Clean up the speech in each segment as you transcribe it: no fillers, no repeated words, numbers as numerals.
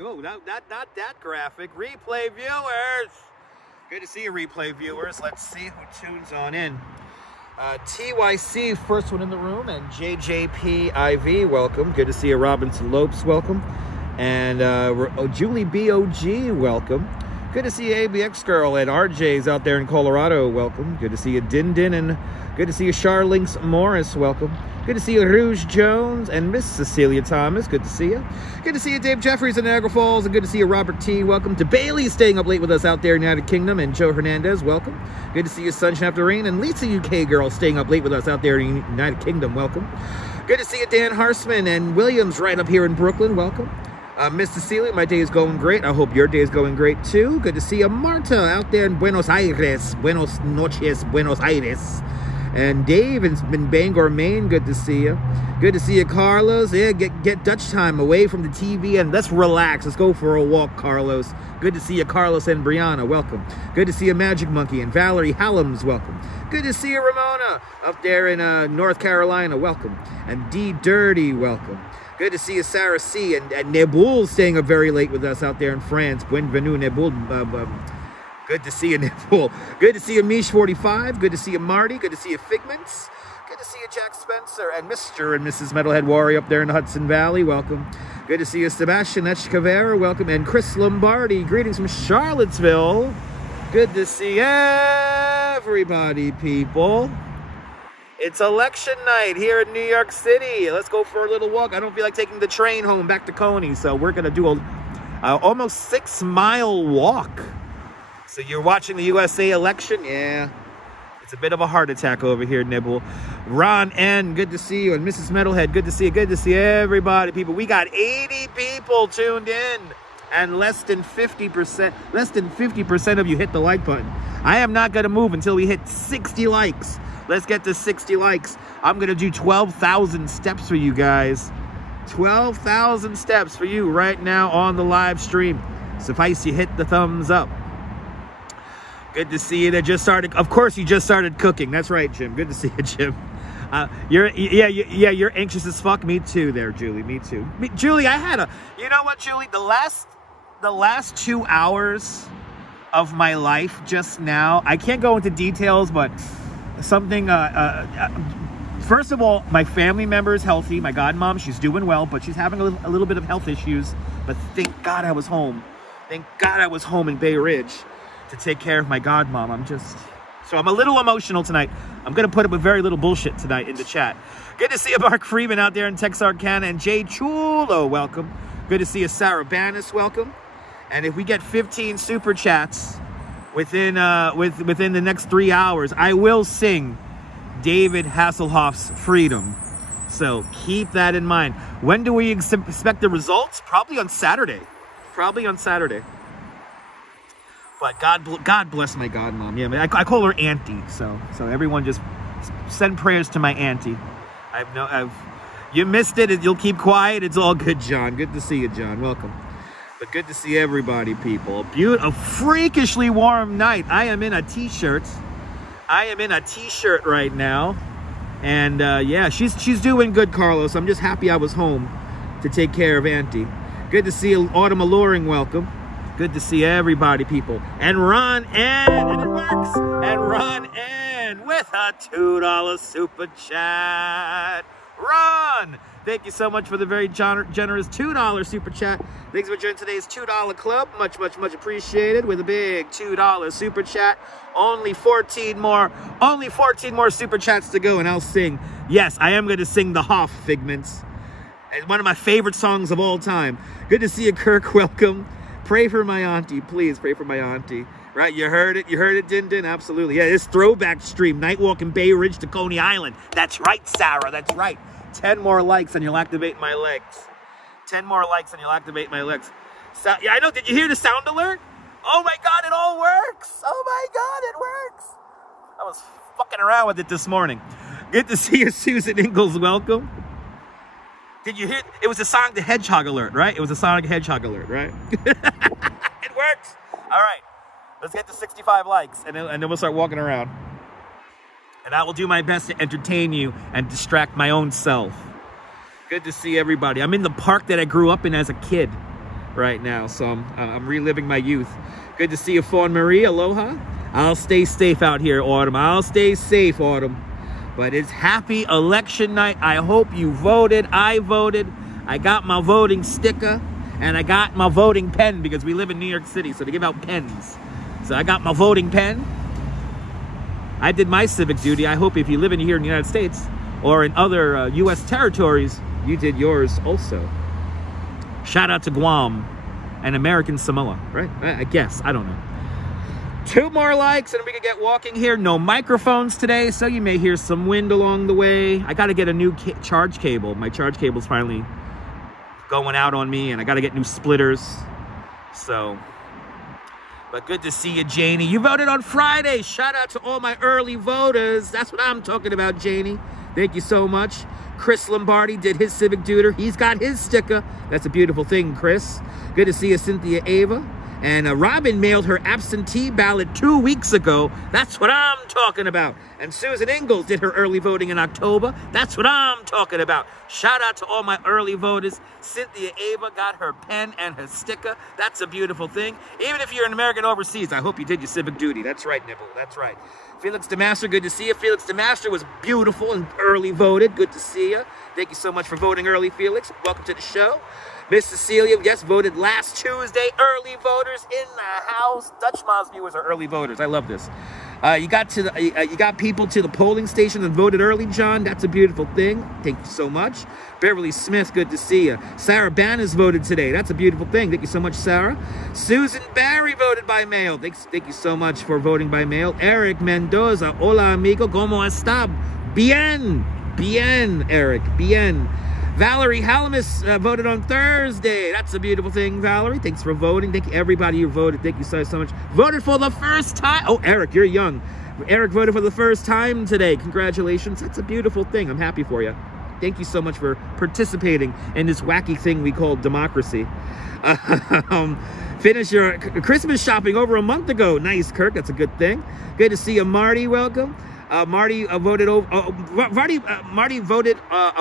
Oh, not that graphic. Replay viewers. Good to see you, replay viewers. Let's see who tunes on in. TYC, first one in the room, and JJPIV, welcome. Good to see you, Robinson Lopes, welcome. And Julie BOG, welcome. Good to see you, ABX Girl, and RJ's out there in Colorado, welcome. Good to see you, Din Din, and good to see you, Charlinks Morris, welcome. Good to see you, Rouge Jones, and Miss Cecilia Thomas, good to see you. Good to see you, Dave Jeffries in Niagara Falls, and good to see you, Robert T, welcome. To Bailey, staying up late with us out there in the United Kingdom, and Joe Hernandez, welcome. Good to see you, Sunshine After Rain, and Lisa UK Girl, staying up late with us out there in the United Kingdom, welcome. Good to see you, Dan Harsman, and Williams right up here in Brooklyn, welcome. Miss Cecilia, my day is going great. I hope your day is going great too. Good to see you, Marta, out there in Buenos Aires. Buenos noches, Buenos Aires. And Dave in Bangor, Maine, good to see you. Good to see you, Carlos. Yeah, get Dutch time away from the TV and let's relax. Let's go for a walk, Carlos. Good to see you, Carlos and Brianna, welcome. Good to see you, Magic Monkey, and Valerie Hallams, welcome. Good to see you, Ramona, up there in North Carolina, welcome. And D Dirty, welcome. Good to see you, Sarah C. And Nebul staying up very late with us out there in France. Bienvenue, Nebul. Good to see you, Nebul. Good to see you, Mish45. Good to see you, Marty. Good to see you, Figments. Good to see you, Jack Spencer. And Mr. and Mrs. Metalhead Warrior up there in the Hudson Valley. Welcome. Good to see you, Sebastian Echcavera. Welcome. And Chris Lombardi. Greetings from Charlottesville. Good to see everybody, people. It's election night here in New York City. Let's go for a little walk. I don't feel like taking the train home back to Coney, so we're going to do a almost 6-mile walk. So you're watching the USA election? Yeah. It's a bit of a heart attack over here, Nibble. Ron N., good to see you. And Mrs. Metalhead, good to see you. Good to see everybody, people. We got 80 people tuned in. And less than 50% of you hit the like button. I am not going to move until we hit 60 likes. Let's get to 60 likes. I'm going to do 12,000 steps for you guys. 12,000 steps for you right now on the live stream. Suffice you hit the thumbs up. Good to see you. That just started. Of course, you just started cooking. That's right, Jim. Good to see you, Jim. You're anxious as fuck. Me too, there, Julie. Me too. Julie, I had you know what, Julie? The last 2 hours of my life just now. I can't go into details, but something. First of all, my family member is healthy. My godmom, she's doing well, but she's having a little bit of health issues. But thank God I was home. Thank God I was home in Bay Ridge to take care of my godmom. I'm a little emotional tonight. I'm going to put up with very little bullshit tonight in the chat. Good to see you, Mark Freeman, out there in Texarkana, and Jay Chulo, welcome. Good to see you, Sarah Banis, welcome. And if we get 15 super chats within the next 3 hours, I will sing David Hasselhoff's Freedom. So keep that in mind. When do we expect the results? Probably on Saturday. But God bless my godmom. Yeah, I call her Auntie. So everyone just send prayers to my auntie. You missed it. You'll keep quiet. It's all good, John. Good to see you, John. Welcome. But good to see everybody, people. A freakishly warm night. I am in a t-shirt. Right now. And yeah, she's doing good, Carlos. I'm just happy I was home to take care of Auntie. Good to see you, Autumn Alluring. Welcome. Good to see everybody, people. And Ron N. And it works. And Ron N. with a $2 super chat. Ron, thank you so much for the very generous $2 super chat. Thanks for joining today's $2 club. Much appreciated with a big $2 super chat. Only 14 more super chats to go and I'll sing. Yes, I am going to sing the Hoff Figments. It's one of my favorite songs of all time. Good to see you, Kirk. Welcome. Pray for my auntie. Please pray for my auntie. Right, you heard it, Din Din, absolutely. Yeah, this throwback stream, night walk in Bay Ridge to Coney Island. That's right, Sarah, that's right. 10 more likes and you'll activate my legs. 10 more likes and you'll activate my legs. Yeah, I know, did you hear the sound alert? Oh my God, it all works. Oh my God, it works. I was fucking around with it this morning. Good to see you, Susan Ingalls, welcome. Did you hear, it was a Sonic the Hedgehog alert, right? It was a Sonic Hedgehog alert, right? It works. All right. Let's get to 65 likes, and then we'll start walking around. And I will do my best to entertain you and distract my own self. Good to see everybody. I'm in the park that I grew up in as a kid. right now, so I'm reliving my youth. Good to see you, Fawn Marie. Aloha. I'll stay safe out here, Autumn. I'll stay safe, Autumn. But it's happy election night. I hope you voted. I voted. I got my voting sticker, and I got my voting pen because we live in New York City, so they give out pens. So I got my voting pen. I did my civic duty. I hope if you live in here in the United States or in other U.S. territories, you did yours also. Shout out to Guam and American Samoa, right? I guess. I don't know. 2 more likes and we can get walking here. No microphones today, so you may hear some wind along the way. I got to get a new charge cable. My charge cable's finally going out on me, and I got to get new splitters. So, but good to see you, Janie. You voted on Friday. Shout out to all my early voters. That's what I'm talking about, Janie. Thank you so much. Chris Lombardi did his civic duty. He's got his sticker. That's a beautiful thing, Chris. Good to see you, Cynthia Ava. And Robin mailed her absentee ballot 2 weeks ago. That's what I'm talking about. And Susan Ingalls did her early voting in October. That's what I'm talking about. Shout out to all my early voters. Cynthia Ava got her pen and her sticker. That's a beautiful thing. Even if you're an American overseas, I hope you did your civic duty. That's right, Nibble. That's right. Felix DeMaster, good to see you. Felix DeMaster was beautiful and early voted. Good to see you. Thank you so much for voting early, Felix. Welcome to the show. Miss Cecilia, yes, voted last Tuesday. Early voters in the house. Dutch Miles viewers are early voters. I love this. You got people to the polling station and voted early, John. That's a beautiful thing. Thank you so much. Beverly Smith, good to see you. Sarah Bannis voted today. That's a beautiful thing. Thank you so much, Sarah. Susan Barry voted by mail. Thank you so much for voting by mail. Eric Mendoza, hola amigo, ¿cómo está? Bien, bien, Eric, bien. Valerie Halamis voted on Thursday. That's a beautiful thing, Valerie. Thanks for voting. Thank you, everybody who voted. Thank you so much. Voted for the first time. Oh, Eric, you're young. Eric voted for the first time today. Congratulations. That's a beautiful thing. I'm happy for you. Thank you so much for participating in this wacky thing we call democracy. Finish your Christmas shopping over a month ago. Nice, Kirk. That's a good thing. Good to see you, Marty. Welcome. Marty voted a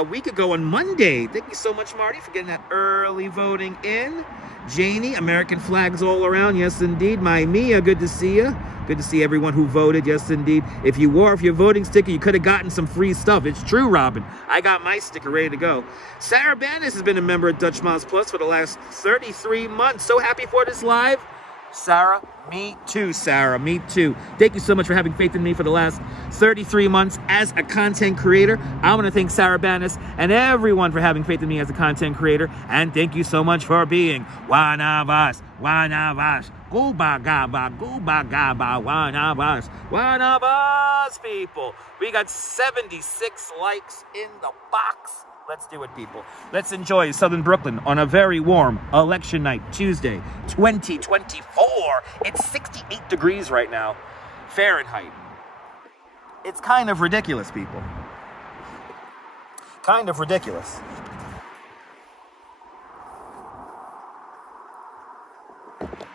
week ago on Monday. Thank you so much, Marty, for getting that early voting in. Janie, American flags all around. Yes, indeed. My Mia, good to see you. Good to see everyone who voted. Yes, indeed. If you wore your voting sticker, you could have gotten some free stuff. It's true, Robin. I got my sticker ready to go. Sarah Bannis has been a member of Dutch Miles Plus for the last 33 months. So happy for this live. Sarah, me too, Sarah, me too. Thank you so much for having faith in me for the last 33 months as a content creator. I want to thank Sarah Bannis and everyone for having faith in me as a content creator. And thank you so much for being one of us, one of us. Go ba gaba, one of us, people. We got 76 likes in the box. Let's do it, people. Let's enjoy Southern Brooklyn on a very warm election night, Tuesday, 2024. It's 68 degrees right now, Fahrenheit. It's kind of ridiculous, people. Kind of ridiculous.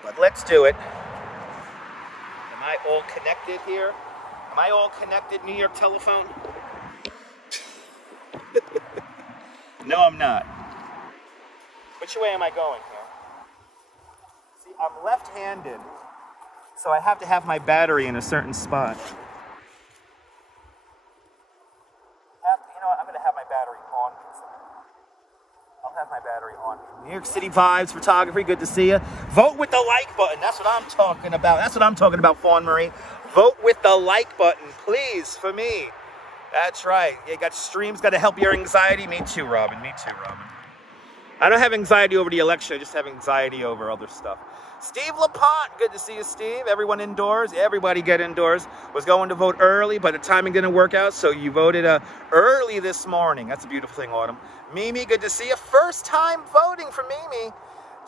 But let's do it. Am I all connected here? Am I all connected, New York telephone? No, I'm not. Which way am I going here? See, I'm left-handed, so I have to have my battery in a certain spot. You know what? I'm going to have my battery on. I'll have my battery on. New York City Vibes Photography, good to see you. Vote with the like button. That's what I'm talking about. That's what I'm talking about, Fawn Marie. Vote with the like button, please, for me. That's right. You got streams, got to help your anxiety. Me too, Robin. Me too, Robin. I don't have anxiety over the election. I just have anxiety over other stuff. Steve LaPont. Good to see you, Steve. Everyone indoors. Everybody get indoors. Was going to vote early, but the timing didn't work out, so you voted early this morning. That's a beautiful thing, Autumn. Mimi, good to see you. First time voting for Mimi.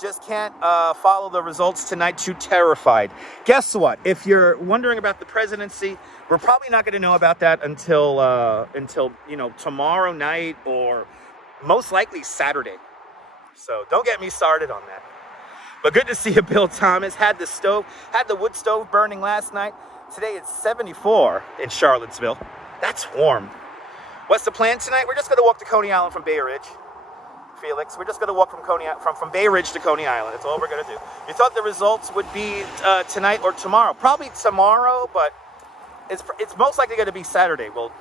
Just can't follow the results tonight, too terrified. Guess what? If you're wondering about the presidency, we're probably not going to know about that until tomorrow night or most likely Saturday. So don't get me started on that. But good to see you, Bill Thomas. Had the wood stove burning last night. Today it's 74 in Charlottesville. That's warm. What's the plan tonight? We're just going to walk to Coney Island from Bay Ridge. Felix. We're just going to walk from Bay Ridge to Coney Island. That's all we're going to do. You thought the results would be tonight or tomorrow. Probably tomorrow, but it's most likely going to be Saturday. We'll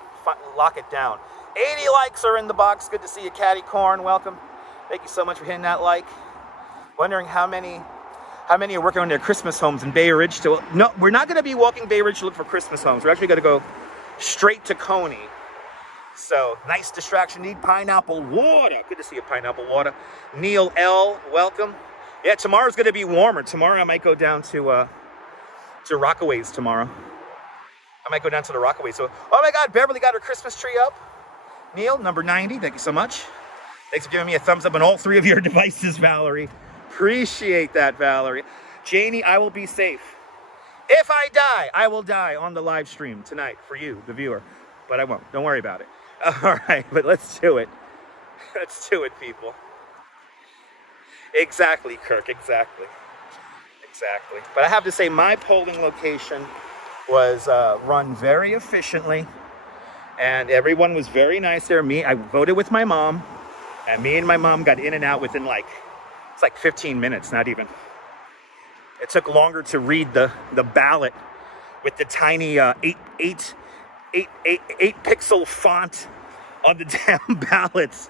lock it down. 80 likes are in the box. Good to see you, Catty Corn. Welcome. Thank you so much for hitting that like. Wondering how many are working on their Christmas homes in Bay Ridge. No, we're not going to be walking Bay Ridge to look for Christmas homes. We're actually going to go straight to Coney. So, nice distraction. Need pineapple water. Good to see you, pineapple water. Neil L., welcome. Yeah, tomorrow's going to be warmer. Tomorrow I might go down to Rockaways tomorrow. I might go down to the Rockaways. So, oh my God, Beverly got her Christmas tree up. Neil, number 90, thank you so much. Thanks for giving me a thumbs up on all 3 of your devices, Valerie. Appreciate that, Valerie. Janie, I will be safe. If I die, I will die on the live stream tonight for you, the viewer. But I won't. Don't worry about it. All right, but let's do it. Let's do it, people. Exactly, Kirk, exactly. Exactly. But I have to say, my polling location was run very efficiently, and everyone was very nice there. I voted with my mom, and me and my mom got in and out within it's like 15 minutes, not even. It took longer to read the ballot with the tiny 8 pixel font on the damn ballots.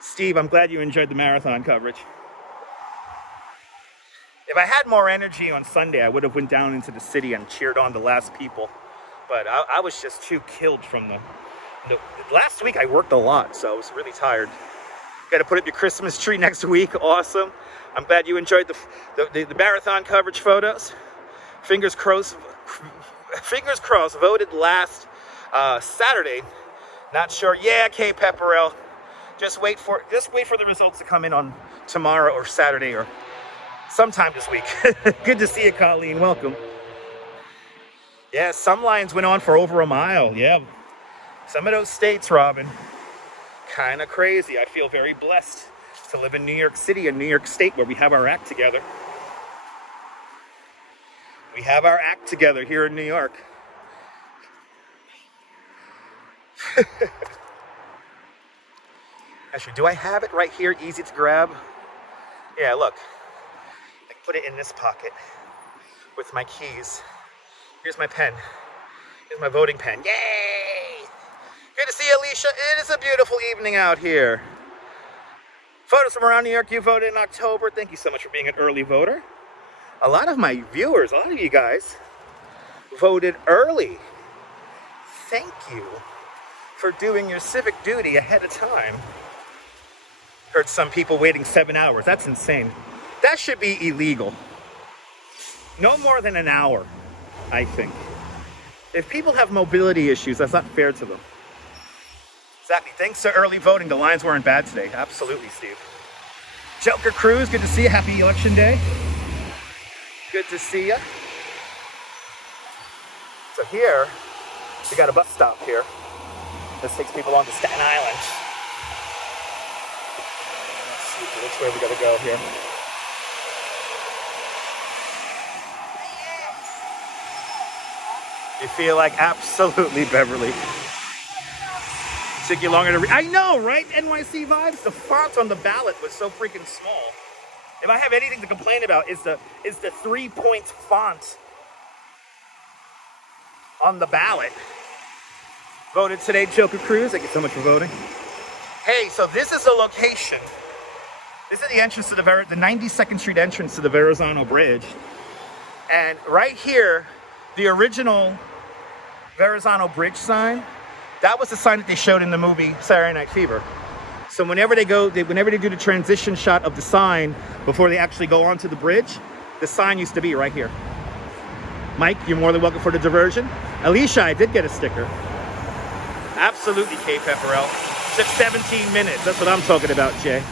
Steve, I'm glad you enjoyed the marathon coverage. If I had more energy on Sunday, I would have went down into the city and cheered on the last people. But I was just too killed from the last week I worked a lot, so I was really tired. Got to put up your Christmas tree next week. Awesome. I'm glad you enjoyed the marathon coverage photos. Fingers crossed. Fingers crossed. Voted last Saturday. Not sure. Yeah, K Pepperell. Just wait for the results to come in on tomorrow or Saturday or sometime this week. Good to see you, Colleen. Welcome. Yeah, some lines went on for over a mile. Yeah. Some of those states, Robin, kind of crazy. I feel very blessed to live in New York City and New York State where we have our act together. We have our act together here in New York. Actually, do I have it right here, easy to grab? Yeah, look. I can put it in this pocket with my keys. Here's my pen. Here's my voting pen. Yay! Good to see you, Alicia. It is a beautiful evening out here. Photos from around New York. You voted in October. Thank you so much for being an early voter. A lot of my viewers, a lot of you guys, voted early. Thank you for doing your civic duty ahead of time. Heard some people waiting 7 hours. That's insane. That should be illegal. No more than an hour, I think. If people have mobility issues, that's not fair to them. Exactly. Thanks to early voting, the lines weren't bad today. Absolutely, Steve. Joker Cruz, good to see you. Happy election day. Good to see you. So here, we got a bus stop here. This takes people on to Staten Island. Let's see which way we gotta go here. You feel like absolutely Beverly. Took you longer to read. I know, right? NYC vibes. The font on the ballot was so freaking small. If I have anything to complain about, is the 3-point font on the ballot. Voted today, Joker Cruz. Thank you so much for voting. Hey, so this is the location. This is the entrance to the 92nd Street entrance to the Verizon Bridge. And right here, the original Verizon Bridge sign, that was the sign that they showed in the movie Saturday Night Fever. So whenever they do the transition shot of the sign before they actually go onto the bridge, the sign used to be right here. Mike, you're more than welcome for the diversion. Alicia, I did get a sticker. Absolutely, K Pepperell. Took 17 minutes. That's what I'm talking about, Jay.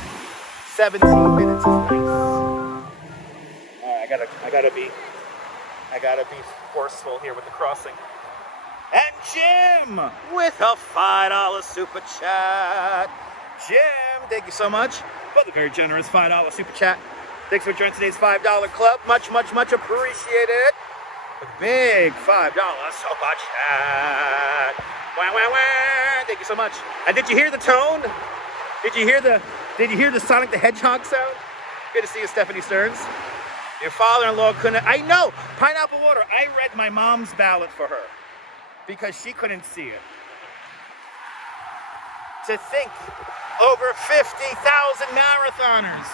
17 minutes is nice. All right, I gotta be forceful here with the crossing. And Jim with a $5 super chat. Jim, thank you so much for the very generous $5 super chat. Thanks for joining today's $5 club. Much, much, much appreciated. A big $5 super chat. Wah, wah, wah. Thank you so much. And did you hear the tone? Did you hear the Sonic the Hedgehog sound? Good to see you, Stephanie Stearns. Your father-in-law couldn't, I know, pineapple water. I read my mom's ballot for her because she couldn't see it. To think, over 50,000 marathoners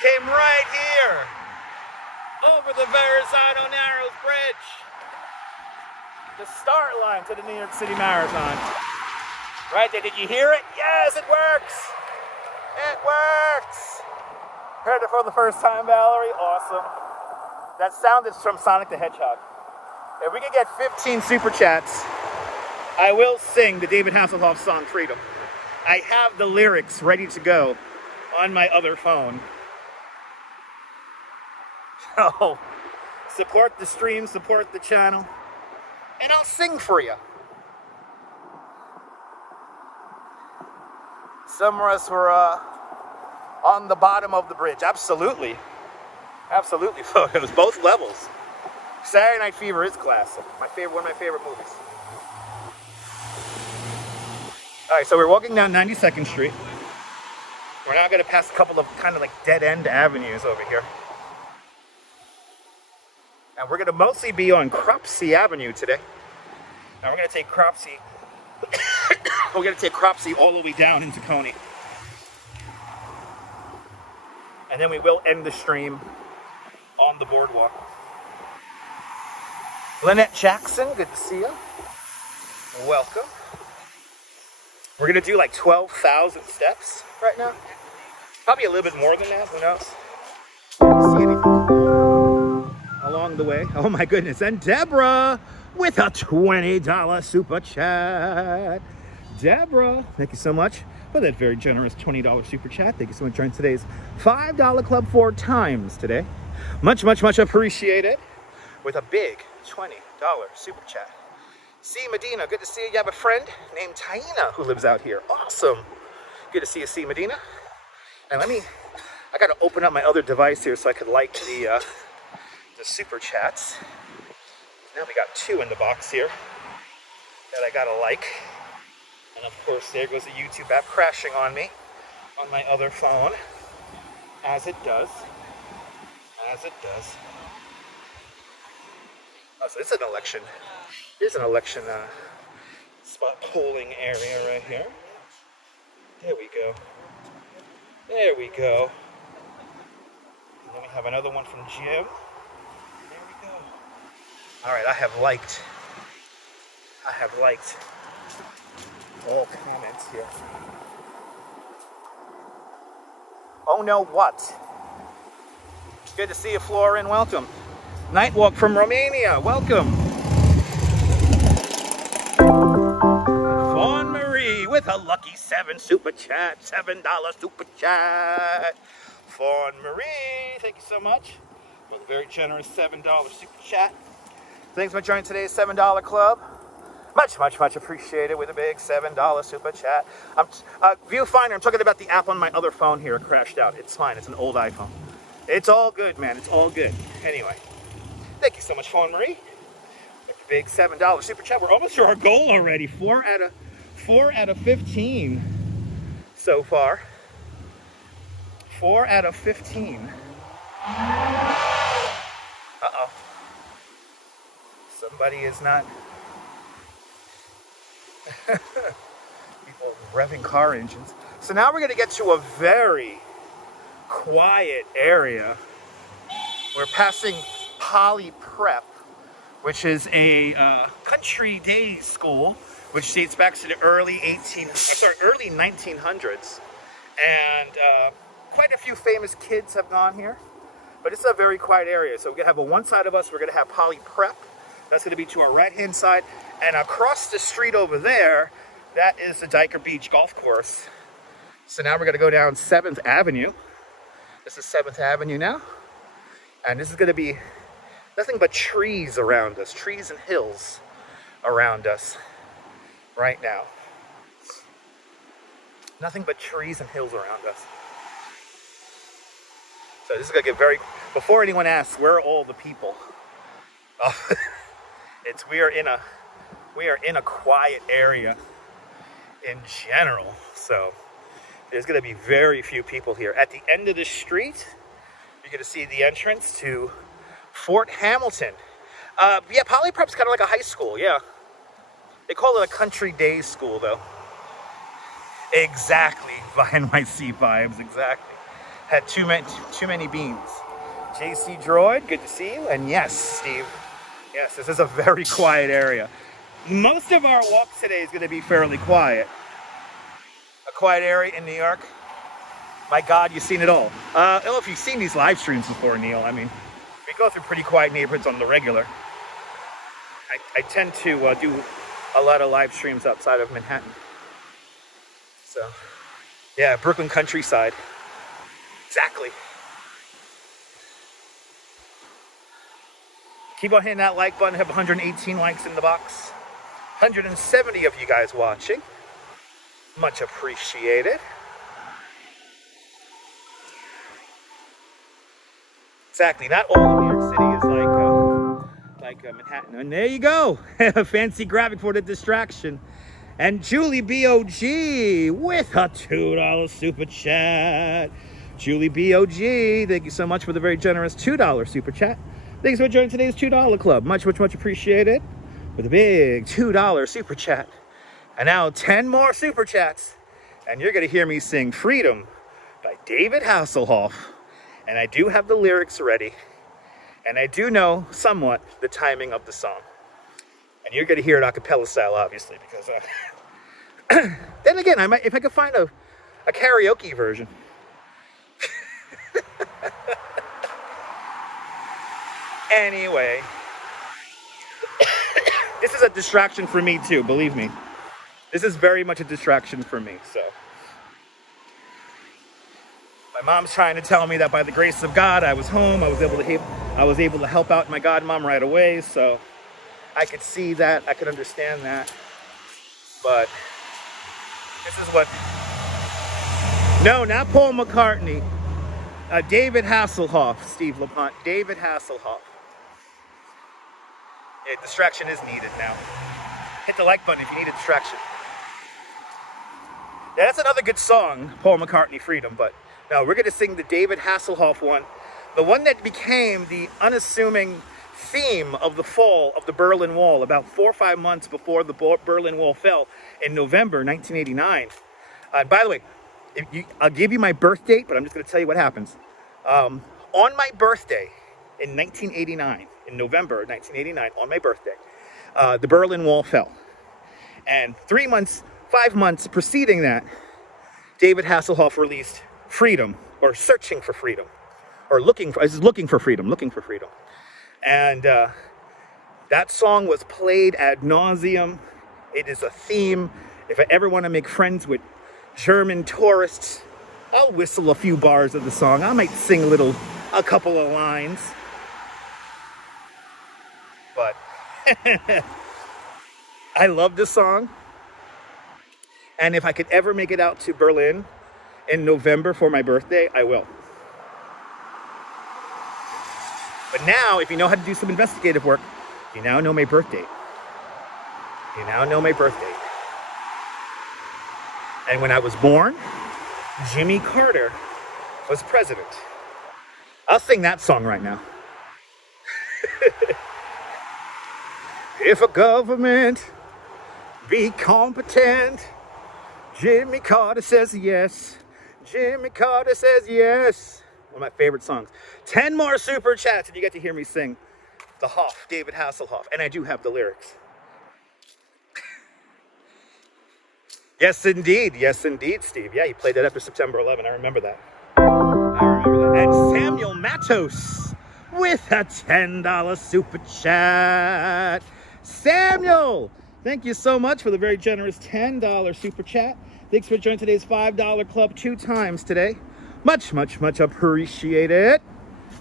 came right here over the Verizon Narrows Bridge. The start line to the New York City Marathon. Right there, did you hear it? Yes, it works. It works. Heard it for the first time, Valerie? Awesome. That sound is from Sonic the Hedgehog. If we could get 15 super chats, I will sing the David Hasselhoff song Freedom. I have the lyrics ready to go on my other phone. So, support the stream, support the channel, and I'll sing for you. Some of us were on the bottom of the bridge. Absolutely. Absolutely photos, both levels. Saturday Night Fever is classic. One of my favorite movies. All right, so we're walking down 92nd Street. We're now going to pass a couple of kind of like dead-end avenues over here. And we're going to mostly be on Cropsey Avenue today. Now we're going to take Cropsey. We're going to take Cropsey all the way down into Coney. And then we will end the stream on the boardwalk. Lynette Jackson, good to see you. Welcome. We're going to do like 12,000 steps right now. Probably a little bit more than that, who knows? See anything along the way. Oh my goodness. And Deborah with a $20 super chat. Deborah, thank you so much for that very generous $20 super chat. Thank you so much for joining today's $5 club 4 times today. Much, much, much appreciated. With a big $20 super chat. C. Medina, good to see you. You have a friend named Taina who lives out here. Awesome. Good to see you, C. Medina. And I got to open up my other device here so I could like the super chats. Now we got 2 in the box here that I got to like. And of course, there goes the YouTube app crashing on me on my other phone. As it does. As it does. Oh, so it's an election. Here's an election spot polling area right here. There we go. There we go. And then we have another one from Jim. There we go. All right, I have liked all comments here. Oh no, what? Good to see you, Florin. Welcome. Nightwalk from Romania. Welcome. Fawn Marie with a lucky 7 super chat. $7 super chat. Fawn Marie, thank you so much for the very generous $7 super chat. Thanks for joining today's $7 club. Much, much, much appreciated with a big $7 super chat. Viewfinder, I'm talking about the app on my other phone here. It crashed out. It's fine. It's an old iPhone. It's all good, man. It's all good. Anyway, thank you so much, Fawn Marie. Big $7 super chat. We're almost to our goal already. 4 out of 15 so far. 4 out of 15. Uh-oh. Somebody is not... People revving car engines. So now we're going to get to a very quiet area. We're passing Poly Prep, which is a country day school, which dates back to the early 1900s. And quite a few famous kids have gone here, but it's a very quiet area. So we're gonna have on one side of us, we're gonna have Poly Prep. That's gonna be to our right-hand side. And across the street over there, that is the Dyker Beach golf course. So now we're gonna go down 7th Avenue. This is 7th Avenue now. And this is gonna be nothing but trees around us, trees and hills around us right now. Nothing but trees and hills around us. So this is gonna get very, before anyone asks, where are all the people? We are in a quiet area in general. So There's going to be very few people here. At the end of the street, you're going to see the entrance to Fort Hamilton. Yeah, Polyprep's kind of like a high school, yeah. They call it a country day school, though. Exactly, NYC vibes, exactly. Had too many beans. JC Droid, good to see you. And yes, Steve, yes, this is a very quiet area. Most of our walk today is going to be fairly quiet. A quiet area in New York. My God, you've seen it all. I don't know if you've seen these live streams before, Neil. I mean, we go through pretty quiet neighborhoods on the regular. I tend to do a lot of live streams outside of Manhattan. So, yeah, Brooklyn countryside. Exactly. Keep on hitting that like button. I have 118 likes in the box. 170 of you guys watching. Much appreciated. Exactly. Not all of New York City is like Manhattan. And there you go. Fancy graphic for the distraction. And Julie BOG with a $2 super chat. Julie BOG, thank you so much for the very generous $2 super chat. Thanks for joining today's $2 club. Much appreciated. With a big $2 super chat. And now 10 more super chats. And you're going to hear me sing Freedom by David Hasselhoff. And I do have the lyrics ready. And I do know somewhat the timing of the song. And you're going to hear it a cappella style, obviously, because then again, if I could find a karaoke version. Anyway, this is a distraction for me too, believe me. This is very much a distraction for me, so. My mom's trying to tell me that by the grace of God, I was home, I was able to help out my godmom right away, so I could see that, I could understand that. But this is what, no, not Paul McCartney. David Hasselhoff, Steve LaPont, David Hasselhoff. Yeah, distraction is needed now. Hit the like button if you need a distraction. Yeah, that's another good song, Paul McCartney, Freedom, but no, we're gonna sing the David Hasselhoff one. The one that became the unassuming theme of the fall of the Berlin Wall about 4 or 5 months before the Berlin Wall fell in November 1989. And by the way, I'll give you my birth date, but I'm just gonna tell you what happens. On my birthday in 1989, in November 1989, on my birthday, the Berlin Wall fell. And 5 months preceding that, David Hasselhoff released Freedom, or Searching for Freedom, or looking for freedom. And that song was played ad nauseum. It is a theme. If I ever want to make friends with German tourists, I'll whistle a few bars of the song. I might sing a couple of lines. But I love this song. And if I could ever make it out to Berlin in November for my birthday, I will. But now, if you know how to do some investigative work, you now know my birth date. You now know my birth date. And when I was born, Jimmy Carter was president. I'll sing that song right now. If a government be competent, Jimmy Carter says yes. Jimmy Carter says yes. One of my favorite songs. 10 more super chats and you get to hear me sing the Hoff, David Hasselhoff. And I do have the lyrics. Yes, indeed, Steve. Yeah, you played that after September 11. I remember that. And Samuel Matos with a $10 super chat. Samuel, thank you so much for the very generous $10 super chat. Thanks for joining today's $5 club 2 times today. Much appreciated.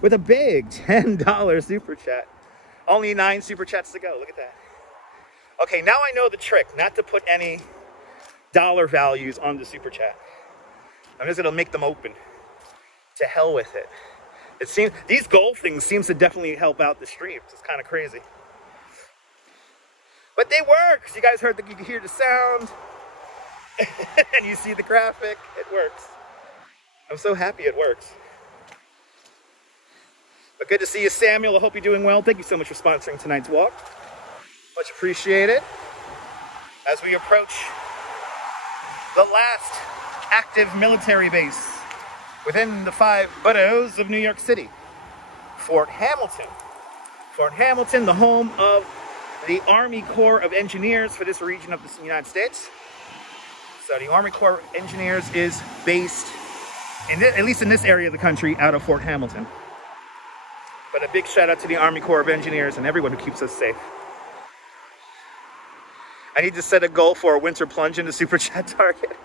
With a big $10 super chat. Only 9 super chats to go. Look at that. Okay, now I know the trick, not to put any dollar values on the super chat. I'm just gonna make them open. To hell with it. It seems these gold things seems to definitely help out the streams. It's kind of crazy. But they work. So you guys heard that you could hear the sound. And you see the graphic, it works. I'm so happy it works. But good to see you, Samuel. I hope you're doing well. Thank you so much for sponsoring tonight's walk. Much appreciated. As we approach the last active military base within the 5 boroughs of New York City, Fort Hamilton. Fort Hamilton, the home of the Army Corps of Engineers for this region of the United States. So the Army Corps of Engineers is based, at least in this area of the country, out of Fort Hamilton. But a big shout out to the Army Corps of Engineers and everyone who keeps us safe. I need to set a goal for a winter plunge into Super Chat target.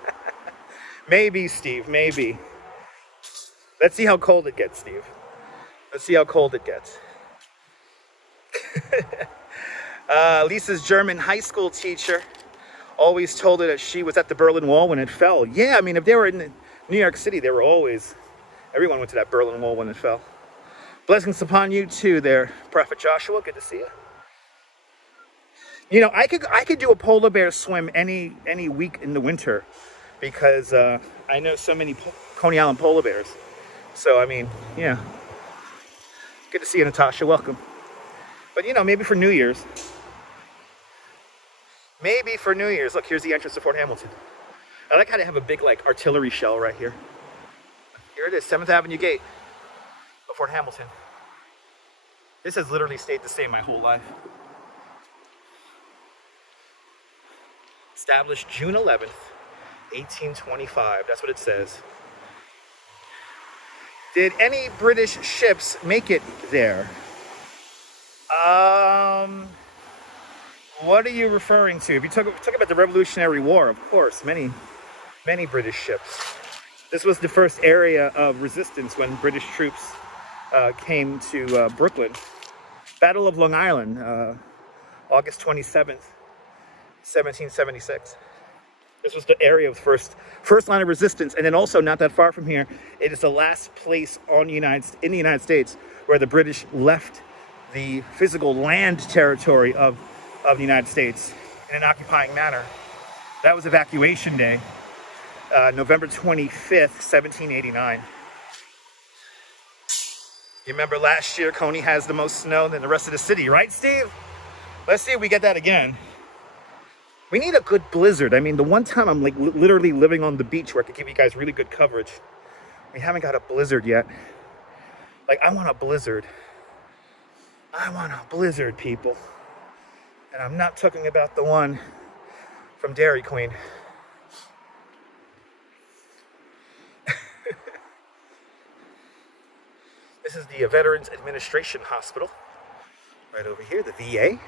Maybe, Steve, maybe. Let's see how cold it gets, Steve. Let's see how cold it gets. Lisa's German high school teacher always told her that she was at the Berlin Wall when it fell. Yeah, I mean, if they were in New York City, they were always, everyone went to that Berlin Wall when it fell. Blessings upon you too there, Prophet Joshua. Good to see you. You know, I could do a polar bear swim any week in the winter because I know so many Coney Island polar bears. So, I mean, yeah. Good to see you, Natasha. Welcome. But, you know, maybe for New Year's. Maybe for New Year's. Look, here's the entrance to Fort Hamilton. I like how they have a big, like, artillery shell right here. Here it is, 7th Avenue Gate of Fort Hamilton. This has literally stayed the same my whole life. Established June 11th, 1825. That's what it says. Did any British ships make it there? What are you referring to? If you talk about the Revolutionary War, of course, many British ships. This was the first area of resistance when British troops came to Brooklyn. Battle of Long Island, August 27th, 1776. This was the area of first line of resistance, and then also not that far from here, it is the last place in the United States where the British left the physical land territory of the United States in an occupying manner. That was Evacuation Day, November 25th, 1789. You remember last year, Coney has the most snow than the rest of the city, right, Steve? Let's see if we get that again. We need a good blizzard. I mean, the one time I'm like literally living on the beach where I could give you guys really good coverage. We haven't got a blizzard yet. Like, I want a blizzard. I want a blizzard, people. And I'm not talking about the one from Dairy Queen. This is the Veterans Administration Hospital. Right over here, the VA.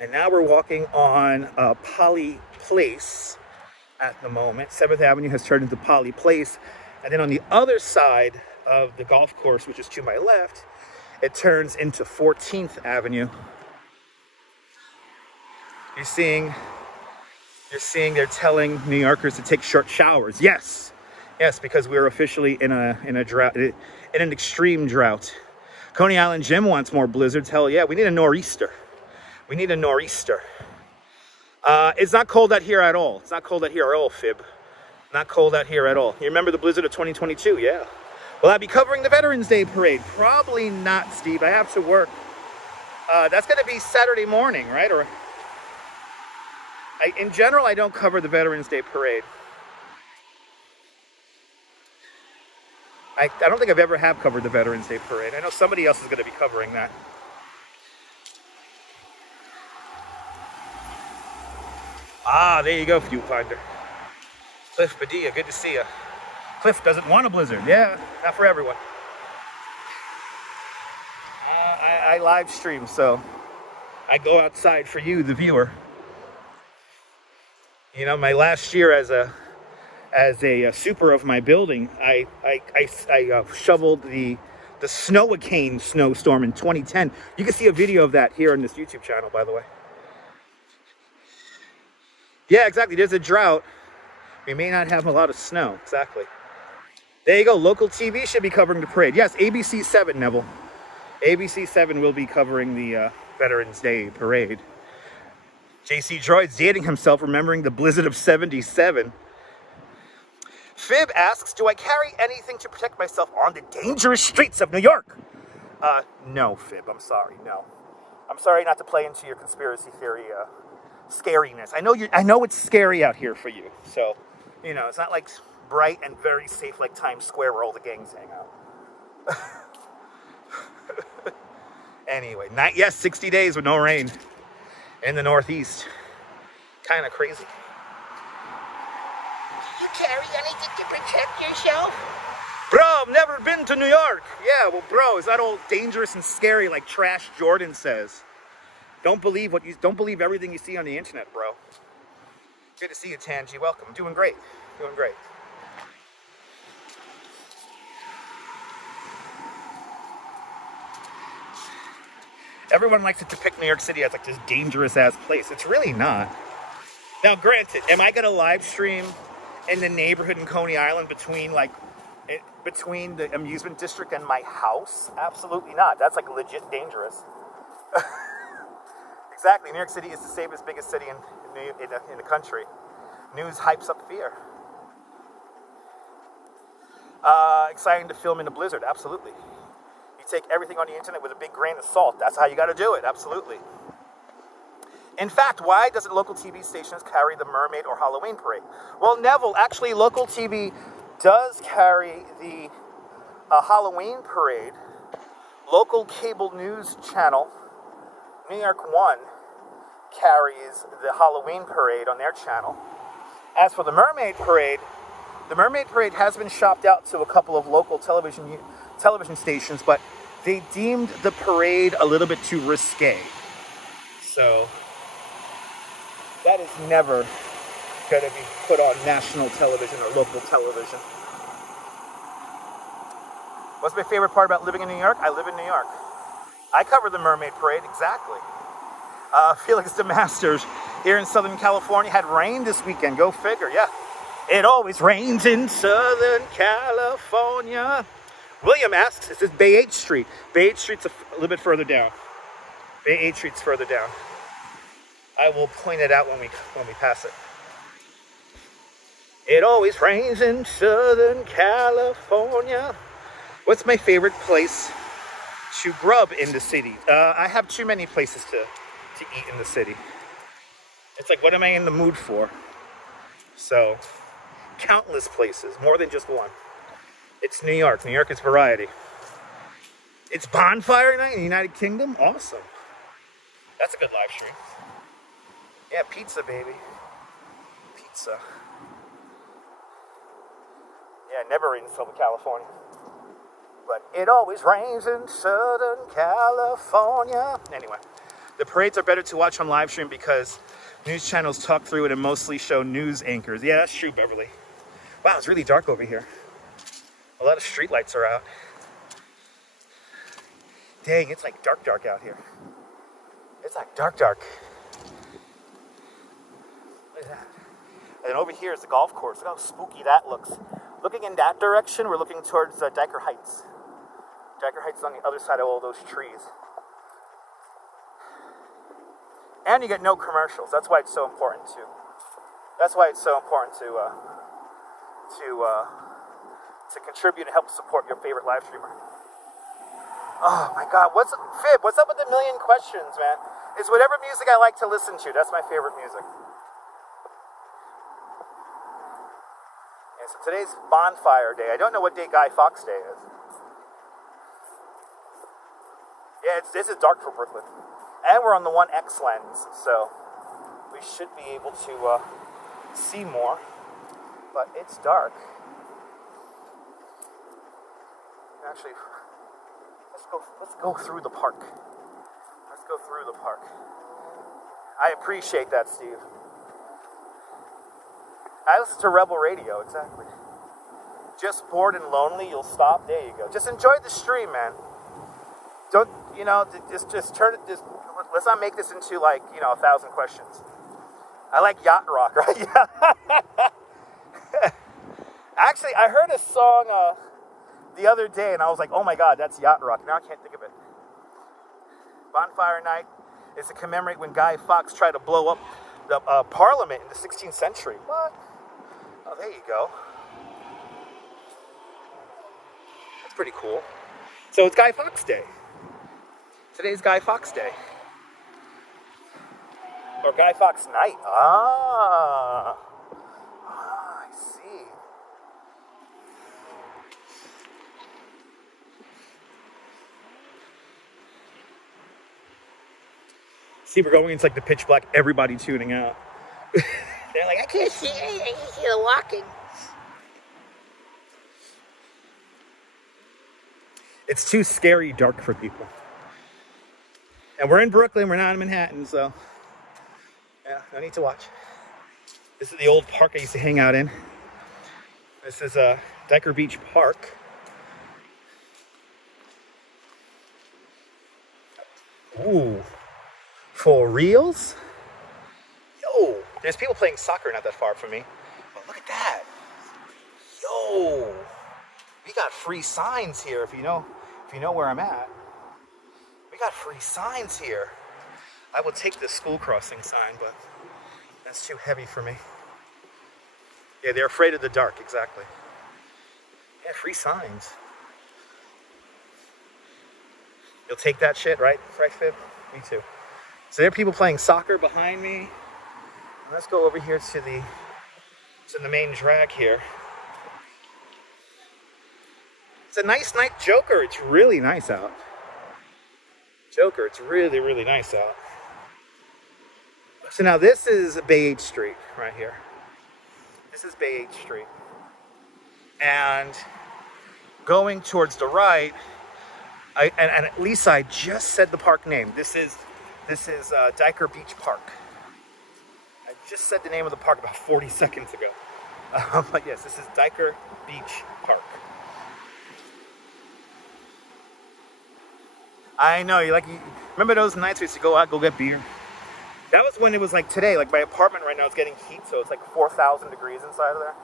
And now we're walking on Poly Place at the moment. 7th Avenue has turned into Poly Place. And then on the other side of the golf course, which is to my left, it turns into 14th Avenue. You're seeing they're telling New Yorkers to take short showers. Yes, because we're officially in a drought, in an extreme drought. Coney Island Jim wants more blizzards. Hell yeah, we need a nor'easter. We need a nor'easter. It's not cold out here at all. It's not cold out here at all, Fib. Not cold out here at all. You remember the blizzard of 2022? Yeah. Will I be covering the Veterans Day Parade? Probably not, Steve. I have to work. That's going to be Saturday morning, right? Or in general, I don't cover the Veterans Day Parade. I don't think I've ever have covered the Veterans Day Parade. I know somebody else is going to be covering that. Ah, there you go, Viewfinder. Cliff Padilla, good to see you. Cliff doesn't want a blizzard. Yeah, not for everyone. I live stream, so I go outside for you, the viewer. You know, my last year as a super of my building, I shoveled the Snow-a-Cane snowstorm in 2010. You can see a video of that here on this YouTube channel, by the way. Yeah, exactly. There's a drought. We may not have a lot of snow. Exactly. There you go. Local TV should be covering the parade. Yes, ABC 7, Neville. ABC 7 will be covering the Veterans Day Parade. JC Droid's dating himself, remembering the blizzard of 77. Fib asks, do I carry anything to protect myself on the dangerous streets of New York? No, Fib, I'm sorry, no. I'm sorry not to play into your conspiracy theory scariness. I know it's scary out here for you. So, you know, it's not like bright and very safe like Times Square where all the gangs hang out. Anyway, yes, 60 days with no rain in the Northeast. Kind of crazy. Do you carry anything to protect yourself? Bro, I've never been to New York. Yeah, well, bro, is that all dangerous and scary like Trash Jordan says? Don't believe everything you see on the internet, bro. Good to see you, Tangi. Welcome. Doing great. Doing great. Everyone likes to depict New York City as like this dangerous ass place. It's really not. Now, granted, am I gonna live stream in the neighborhood in Coney Island between the amusement district and my house? Absolutely not. That's like legit dangerous. Exactly. New York City is the safest, biggest city in the country. News hypes up fear. Exciting to film in a blizzard. Absolutely. You take everything on the internet with a big grain of salt. That's how you got to do it. Absolutely. In fact, why doesn't local TV stations carry the Mermaid or Halloween parade? Well, Neville, actually, local TV does carry the Halloween parade. Local cable news channel, New York 1, carries the Halloween parade on their channel. As for the Mermaid parade has been shopped out to a couple of local television stations, but they deemed the parade a little bit too risque. So that is never going to be put on national television or local television. What's my favorite part about living in New York? I live in New York. I cover the Mermaid Parade, exactly. Felix DeMasters here in Southern California had rain this weekend. Go figure, yeah. It always rains in Southern California. William asks, is this Bay 8th Street? Bay 8th Street's a little bit further down. Bay 8th Street's further down. I will point it out when we pass it. It always rains in Southern California. What's my favorite place to grub in the city? I have too many places to eat in the city. It's like, what am I in the mood for? So, countless places, more than just one. It's New York. New York is variety. It's bonfire night in the United Kingdom. Awesome. That's a good live stream. Yeah, pizza, baby. Pizza. Yeah, never in Southern California. But it always rains in Southern California. Anyway, the parades are better to watch on live stream because news channels talk through it and mostly show news anchors. Yeah, that's true, Beverly. Wow, it's really dark over here. A lot of street lights are out. Dang, it's like dark out here. It's like dark. Look at that. And then over here is the golf course. Look how spooky that looks. Looking in that direction, we're looking towards Dyker Heights. Dyker Heights is on the other side of all those trees. And you get no commercials. That's why it's so important to. That's why it's so important to contribute and help support your favorite live streamer. Oh my God, what's up with the million questions, man? It's whatever music I like to listen to. That's my favorite music. Yeah, so today's bonfire day. I don't know what day Guy Fawkes Day is. Yeah, this is dark for Brooklyn. And we're on the 1X lens, so we should be able to see more. But it's dark. Actually, let's go through the park. Let's go through the park. I appreciate that, Steve. I listen to Rebel Radio, exactly. Just bored and lonely, you'll stop. There you go. Just enjoy the stream, man. Don't, just turn it, let's not make this into 1,000 questions. I like yacht rock, right? Yeah. Actually, I heard a song the other day, and I was like, oh my God, that's yacht rock. Now I can't think of it. Bonfire night. It's to commemorate when Guy Fawkes tried to blow up the Parliament in the 16th century. What? Oh, there you go. That's pretty cool. So it's Guy Fawkes Day. Today's Guy Fawkes Day. Or Guy Fawkes Night. I see. See, we're going into like the pitch black, everybody tuning out. They're like, I can't see anything, I can see the walking. It's too scary dark for people. And we're in Brooklyn, we're not in Manhattan, so yeah, no need to watch. This is the old park I used to hang out in. This is Dyker Beach Park. Ooh, for reals? Yo, there's people playing soccer not that far from me. But look at that. Yo, we got free signs here if you know where I'm at. We got free signs here. I will take the school crossing sign, but that's too heavy for me. Yeah, they're afraid of the dark, exactly. Yeah, free signs. You'll take that shit, right? Right, Fib? Me too. So there are people playing soccer behind me. Let's go over here to the main drag here. It's a nice night, Joker. It's really nice out. Joker, it's really, really nice out. So now this is Bay 8th Street right here. This is Bay 8th Street. And going towards the right, and at least I just said the park name. This is Dyker Beach Park. I just said the name of the park about 40 seconds ago. But yes, this is Dyker Beach Park. I know, you remember those nights we used to go out, go get beer? That was when it was like today, like my apartment right now is getting heat, so it's like 4,000 degrees inside of there.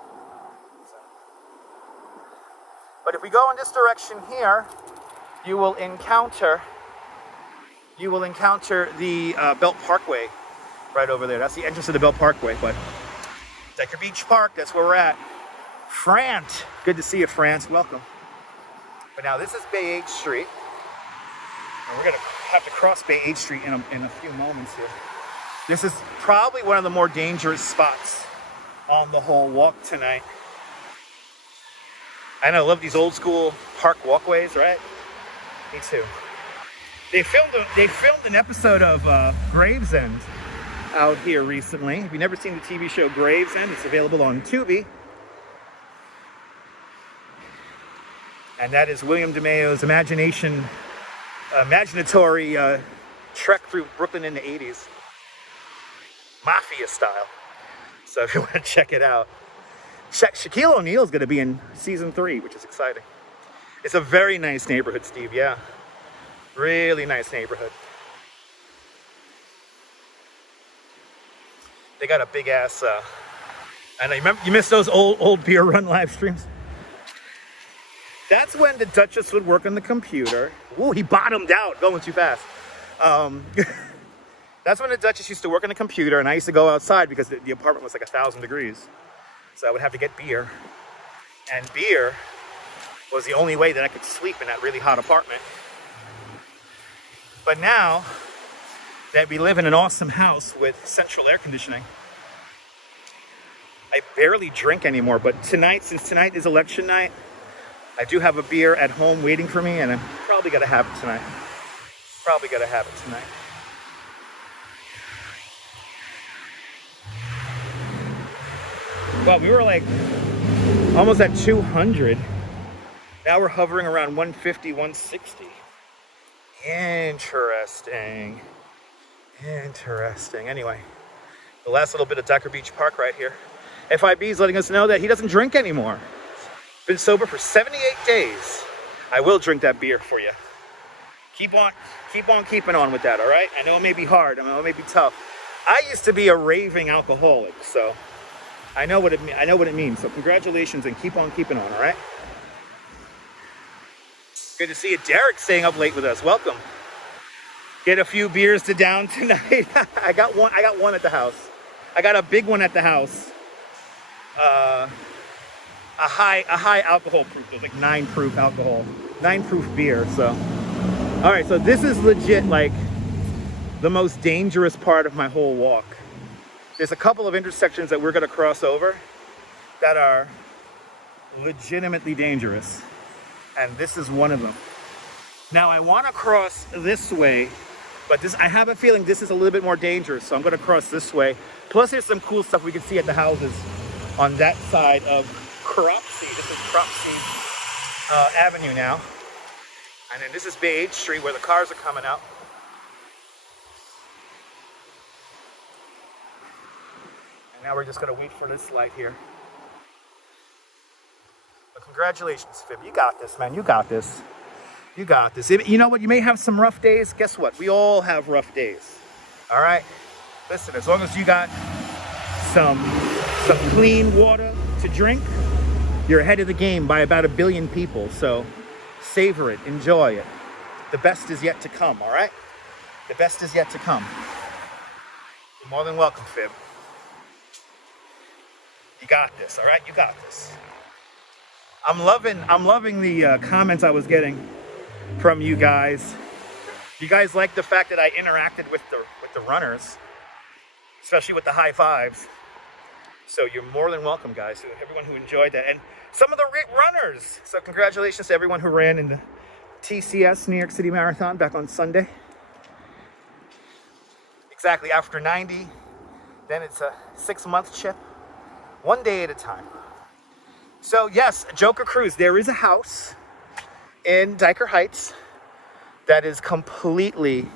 But if we go in this direction here, you will encounter the Belt Parkway right over there. That's the entrance to the Belt Parkway, but Dyker Beach Park, that's where we're at. France, good to see you, France, welcome. But now this is Bay 8th Street. And we're gonna have to cross Bay 8th Street in a few moments here. This is probably one of the more dangerous spots on the whole walk tonight. I know, I love these old school park walkways, right? Me too. They filmed an episode of Gravesend out here recently. If you've never seen the TV show Gravesend, it's available on Tubi. And that is William DeMayo's imaginatory trek through Brooklyn in the 80s. Mafia style. So if you want to check it out. Shaquille O'Neal is going to be in season 3, which is exciting. It's a very nice neighborhood, Steve, yeah. Really nice neighborhood. They got a big ass, I know, you missed those old beer run live streams? That's when the Duchess would work on the computer. Ooh, he bottomed out, going too fast. That's when the Duchess used to work on the computer, and I used to go outside because the apartment was like 1,000 degrees. So I would have to get beer. And beer was the only way that I could sleep in that really hot apartment. But now that we live in an awesome house with central air conditioning, I barely drink anymore. But tonight, since tonight is election night, I do have a beer at home waiting for me, and I'm probably gonna have it tonight. Well, we were like almost at 200. Now we're hovering around 150, 160. Interesting. Anyway, the last little bit of Dyker Beach Park right here. FIB is letting us know that he doesn't drink anymore. Been sober for 78 days. I will drink that beer for you. Keep on keeping on with that, all right? I know it may be hard. I know it may be tough. I used to be a raving alcoholic, so I know what it means. So congratulations and keep on keeping on, all right? Good to see you. Derek staying up late with us. Welcome. Get a few beers to down tonight. I got one at the house. I got a big one at the house. A high alcohol proof. It was like 9 proof alcohol. 9 proof beer, so. All right, so this is legit like the most dangerous part of my whole walk. There's a couple of intersections that we're gonna cross over that are legitimately dangerous. And this is one of them. Now I wanna cross this way, but I have a feeling this is a little bit more dangerous, so I'm gonna cross this way. Plus there's some cool stuff we can see at the houses on that side of Cropsey. This is Cropsey Avenue now. And then this is Bay H Street where the cars are coming out. And now we're just gonna wait for this light here. But congratulations, Fib. You got this, man. You got this. You got this. You know what? You may have some rough days. Guess what? We all have rough days. All right? Listen, as long as you got some clean water to drink, you're ahead of the game by about 1 billion people. So savor it. Enjoy it. The best is yet to come, all right? The best is yet to come. You're more than welcome, Fib. You got this, all right? You got this. I'm loving the comments I was getting from you guys. You guys like the fact that I interacted with the runners, especially with the high fives. So you're more than welcome, guys. Everyone who enjoyed that, and some of the runners. So congratulations to everyone who ran in the TCS New York City Marathon back on Sunday. Exactly after 90, then it's a 6-month chip, 1 day at a time. So yes, Joker Cruise. There is a house in Dyker Heights that is completely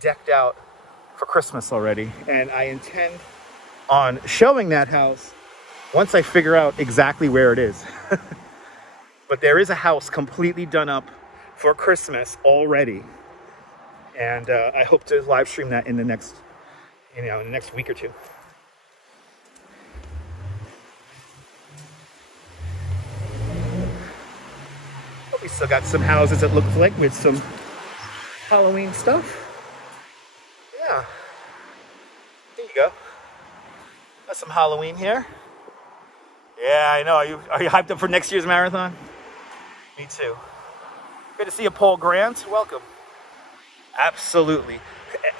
decked out for Christmas already, and I intend on showing that house once I figure out exactly where it is. But there is a house completely done up for Christmas already, and I hope to live stream that in the next, in the next week or two. But we still got some houses that look like with some Halloween stuff. Yeah, there you go. Got some Halloween here. Yeah, I know. Are you hyped up for next year's marathon? Me too. Good to see you, Paul Grant. Welcome. Absolutely.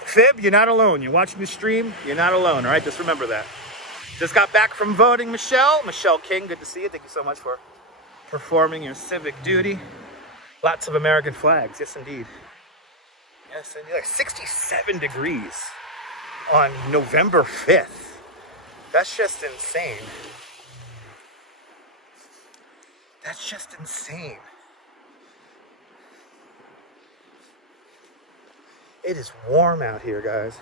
Fib, you're not alone. You're watching the stream. You're not alone. All right, just remember that. Just got back from voting, Michelle. Michelle King, good to see you. Thank you so much for performing your civic duty. Lots of American flags. Yes, indeed. Yes, indeed. Like 67 degrees on November 5th. That's just insane. That's just insane. It is warm out here, guys.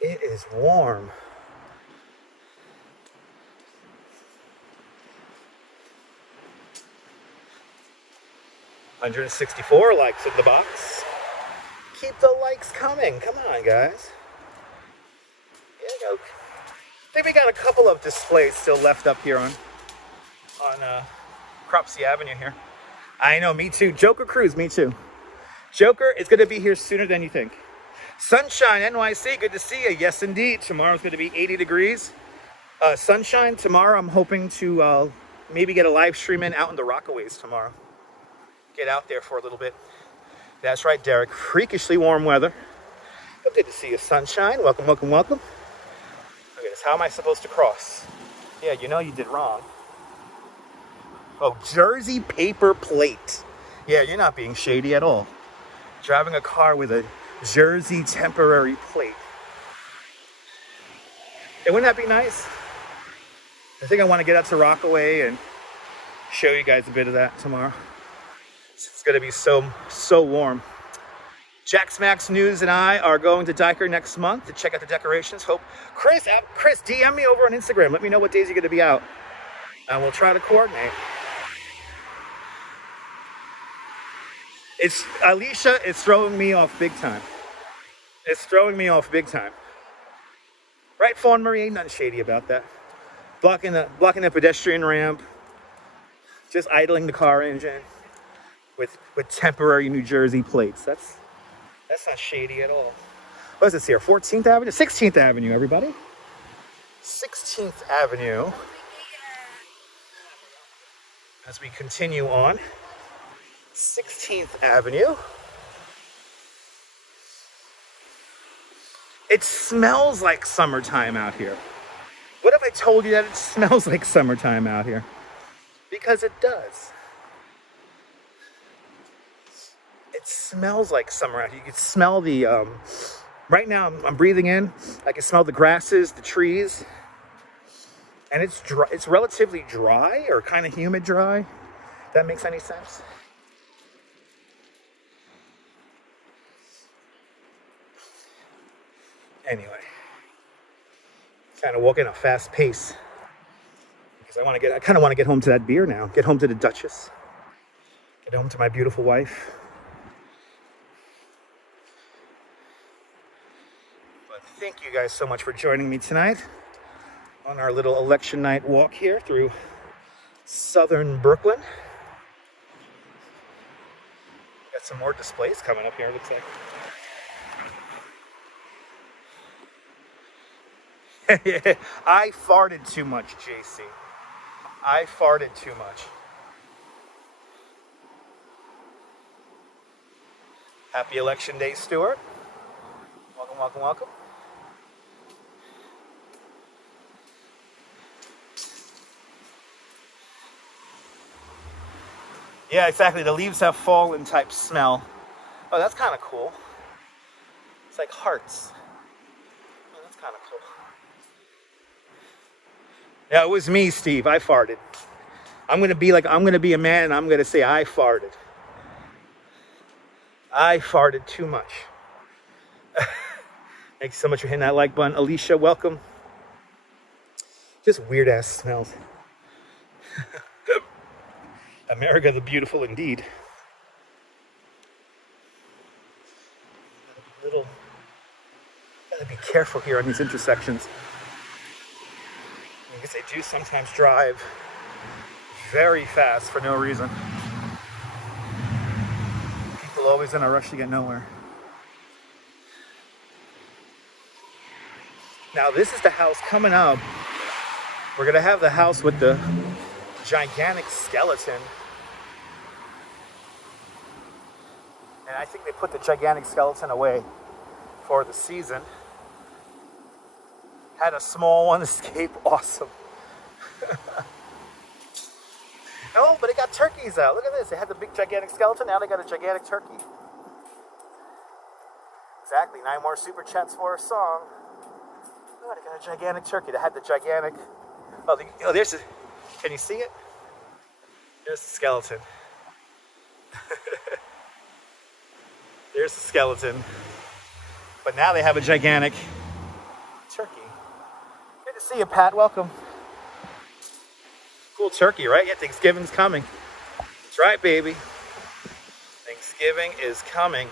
It is warm. $164 likes in the box. Keep the likes coming. Come on, guys. Yeah, I think we got a couple of displays still left up here on Cropsey Avenue here. I know, me too. Joker Cruise, me too. Joker is going to be here sooner than you think. Sunshine, NYC, good to see you. Yes, indeed. Tomorrow's going to be 80 degrees. Sunshine, tomorrow I'm hoping to maybe get a live stream in out in the Rockaways tomorrow. Get out there for a little bit. That's right, Derek. Freakishly warm weather. But good to see you, Sunshine. Welcome, welcome, welcome. Okay, so how am I supposed to cross? Yeah, you know you did wrong. Oh, Jersey paper plate. Yeah, you're not being shady at all. Driving a car with a Jersey temporary plate. Hey, wouldn't that be nice? I think I want to get out to Rockaway and show you guys a bit of that tomorrow. It's going to be so warm. Jack Smacks News and I are going to Dyker next month to check out the decorations. Hope Chris, DM me over on Instagram. Let me know what days you're going to be out, and we'll try to coordinate. Alicia is throwing me off big time. It's throwing me off big time. Right, Fawn Marie? Ain't nothing shady about that. Blocking the pedestrian ramp. Just idling the car engine with temporary New Jersey plates. That's That's not shady at all. What is this here? 14th Avenue? 16th Avenue, everybody. 16th Avenue. As we continue on. 16th Avenue. It smells like summertime out here. What if I told you that it smells like summertime out here? Because it does. It smells like summer out here. You can smell the, right now I'm breathing in. I can smell the grasses, the trees. And it's dry, it's relatively dry or kind of humid dry. If that makes any sense. Anyway, kind of walking at a fast pace because I kind of want to get home to that beer now. Get home to the Duchess. Get home to my beautiful wife. But thank you guys so much for joining me tonight on our little election night walk here through southern Brooklyn. Got some more displays coming up here, it looks like. I farted too much, JC. I farted too much. Happy Election Day, Stuart. Welcome, welcome, welcome. Yeah, exactly. The leaves have fallen type smell. Oh, that's kind of cool. It's like hearts. Oh, that's kind of cool. Yeah, it was me, Steve. I farted. I'm gonna be a man and I'm gonna say I farted. I farted too much. Thank you so much for hitting that like button. Alicia, welcome. Just weird ass smells. America the beautiful indeed. Gotta be careful here on these intersections. Because they do sometimes drive very fast for no reason. People always in a rush to get nowhere. Now this is the house coming up. We're gonna have the house with the gigantic skeleton. And I think they put the gigantic skeleton away for the season. Had a small one escape, awesome. Oh, but it got turkeys out. Look at this. They had the big gigantic skeleton, now they got a gigantic turkey. Exactly, 9 more super chats for a song. Oh, they got a gigantic turkey. They had the gigantic, there's the, can you see it? There's the skeleton. There's the skeleton. But now they have a gigantic turkey. Good to see you, Pat. Welcome. Cool turkey, right? Yeah, Thanksgiving's coming. That's right, baby. Thanksgiving is coming.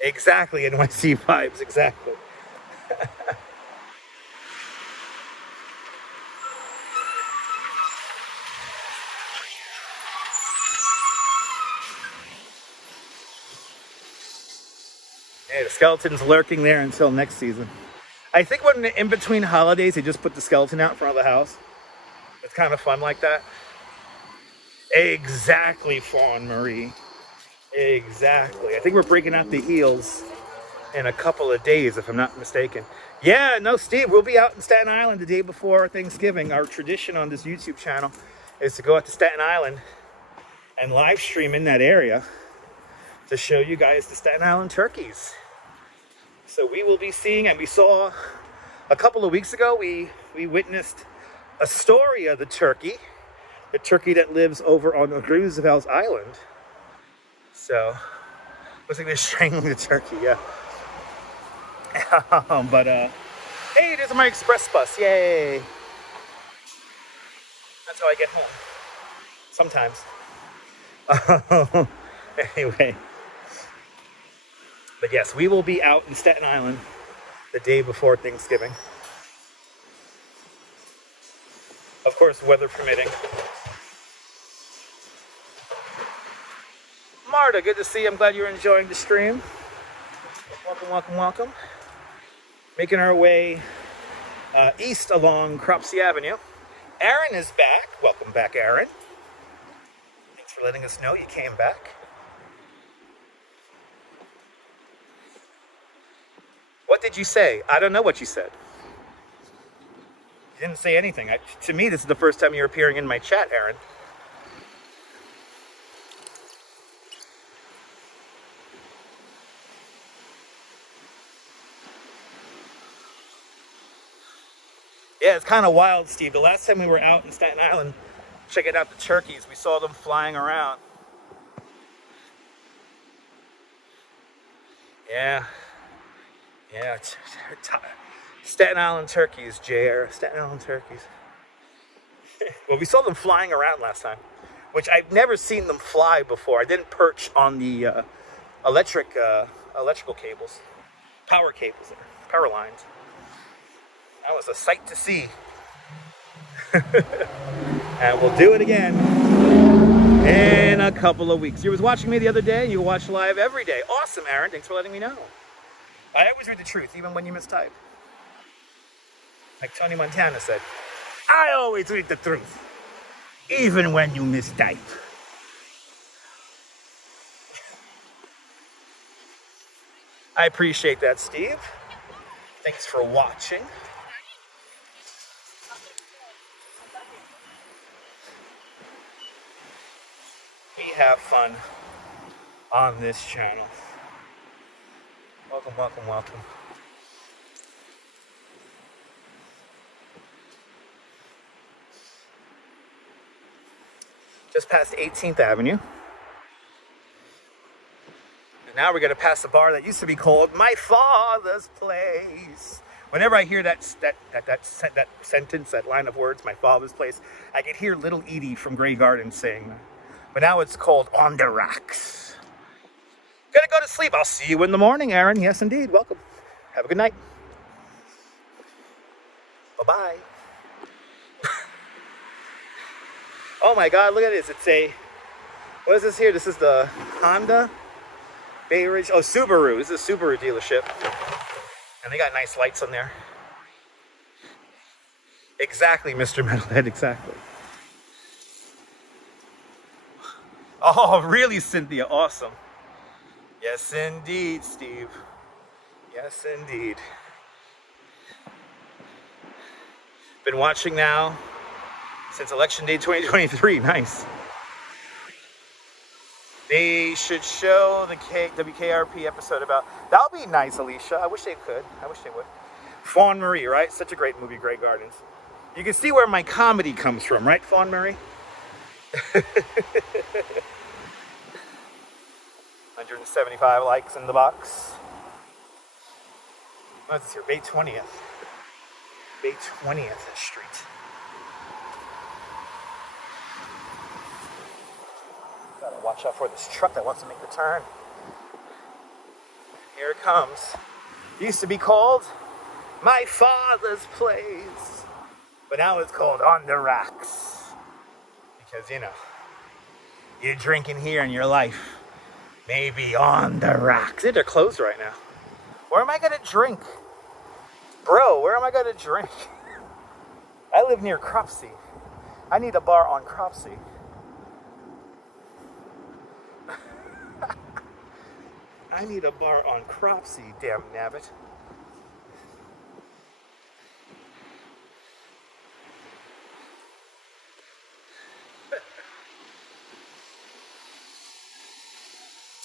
Exactly, NYC vibes, exactly. Hey, the skeleton's lurking there until next season. I think when in between holidays, they just put the skeleton out in front of the house. It's kind of fun like that. Exactly, Fawn Marie. Exactly. I think we're breaking out the heels in a couple of days, if I'm not mistaken. Yeah, no, Steve, we'll be out in Staten Island the day before Thanksgiving. Our tradition on this YouTube channel is to go out to Staten Island and live stream in that area to show you guys the Staten Island turkeys. So we will be seeing, and we saw a couple of weeks ago, we witnessed Astoria the turkey that lives over on Roosevelt's Island. So, looks like they're strangling the turkey, yeah. But, hey, there's my express bus, yay. That's how I get home. Sometimes. Anyway. But yes, we will be out in Staten Island the day before Thanksgiving. Of course, weather permitting. Florida. Good to see you. I'm glad you're enjoying the stream. Welcome, welcome, welcome. Making our way east along Cropsey Avenue. Aaron is back. Welcome back, Aaron. Thanks for letting us know you came back. What did you say? I don't know what you said. You didn't say anything. To me, this is the first time you're appearing in my chat, Aaron. Yeah, it's kind of wild, Steve. The last time we were out in Staten Island checking out the turkeys, we saw them flying around. Yeah. Yeah, Staten Island turkeys, JR. Staten Island turkeys. Well, we saw them flying around last time, which I've never seen them fly before. I didn't perch on the electrical cables, power cables, power lines. That was a sight to see. And we'll do it again in a couple of weeks. You was watching me the other day, and you watch live every day. Awesome, Aaron. Thanks for letting me know. I always read the truth, even when you mistype. Like Tony Montana said, I always read the truth, even when you mistype. I appreciate that, Steve. Thanks for watching. We have fun on this channel. Welcome, welcome, welcome. Just past 18th Avenue. And now we're going to pass a bar that used to be called My Father's Place. Whenever I hear that sentence, that line of words, My Father's Place, I can hear Little Edie from Grey Garden saying that. But now it's called On the Rocks. Gonna go to sleep. I'll see you in the morning, Aaron. Yes, indeed. Welcome. Have a good night. Bye-bye. Oh my God, look at this. It's a, what is this here? This is the Honda Bay Ridge. Oh, Subaru. This is a Subaru dealership. And they got nice lights on there. Exactly, Mr. Metalhead, exactly. Oh, really, Cynthia? Awesome. Yes, indeed, Steve. Yes, indeed. Been watching now since Election Day 2023. Nice. They should show the WKRP episode about... That would be nice, Alicia. I wish they could. I wish they would. Fawn Marie, right? Such a great movie, Grey Gardens. You can see where my comedy comes from, right, Fawn Marie? 175 likes in the box. What's this here? Bay 20th. Bay 20th Street. Gotta watch out for this truck that wants to make the turn. Here it comes. It used to be called My Father's Place, but now it's called On the Rocks. Because, you know, you're drinking here in your life. Maybe on the rocks. They're closed right now. Where am I gonna drink? Bro, where am I gonna drink? I live near Cropsey. I need a bar on Cropsey. I need a bar on Cropsey, damn nabbit.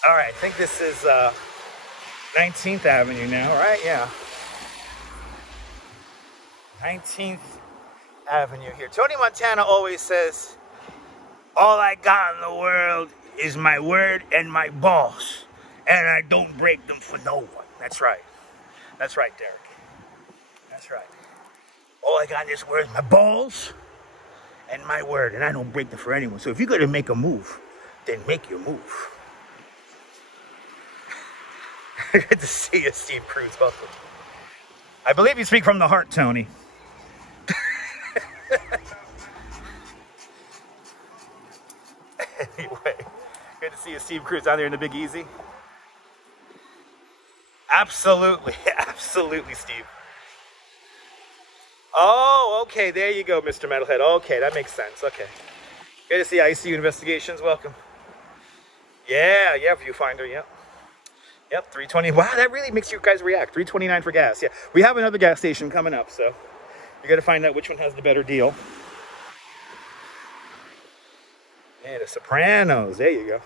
All right, I think this is 19th Avenue now, right? Yeah. 19th Avenue here. Tony Montana always says, all I got in the world is my word and my balls, and I don't break them for no one. That's right. That's right, Derek. That's right. All I got in this world is my balls and my word, and I don't break them for anyone. So if you're going to make a move, then make your move. Good to see you, Steve Cruz. Welcome. I believe you speak from the heart, Tony. Anyway, good to see see a Steve Cruise down there in the Big Easy. Absolutely, absolutely, Steve. Oh, okay, there you go, Mr. Metalhead. Okay, that makes sense. Okay. Good to see ICU Investigations. Welcome. Yeah, Viewfinder, yep. Yep, 320. Wow, that really makes you guys react. 329 for gas. Yeah, we have another gas station coming up, so you got to find out which one has the better deal. Yeah, the Sopranos. There you go.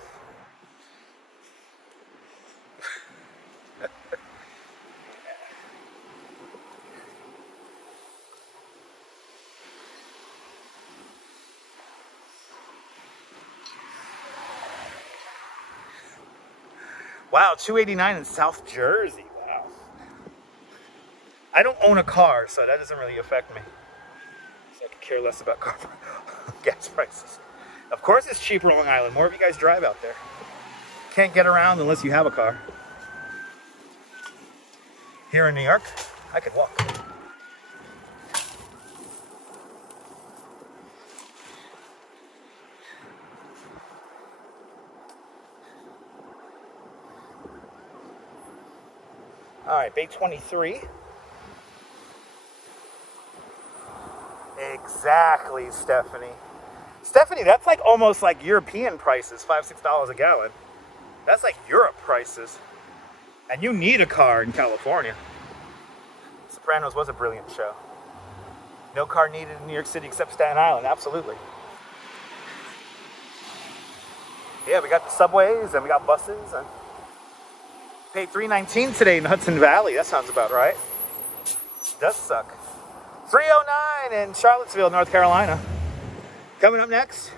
Wow, 289 in South Jersey. Wow. I don't own a car, so that doesn't really affect me. So I could care less about gas prices. Of course it's cheaper on Long Island. More of you guys drive out there. Can't get around unless you have a car. Here in New York, I could walk. All right, Bay 23. Exactly, Stephanie. Stephanie, that's like almost like European prices, $5, $6 a gallon. That's like Europe prices. And you need a car in California. Sopranos was a brilliant show. No car needed in New York City except Staten Island, absolutely. Yeah, we got the subways and we got buses and paid $3.19 today in Hudson Valley. That sounds about right. Does suck. 309 in Charlottesville, North Carolina. Coming up next,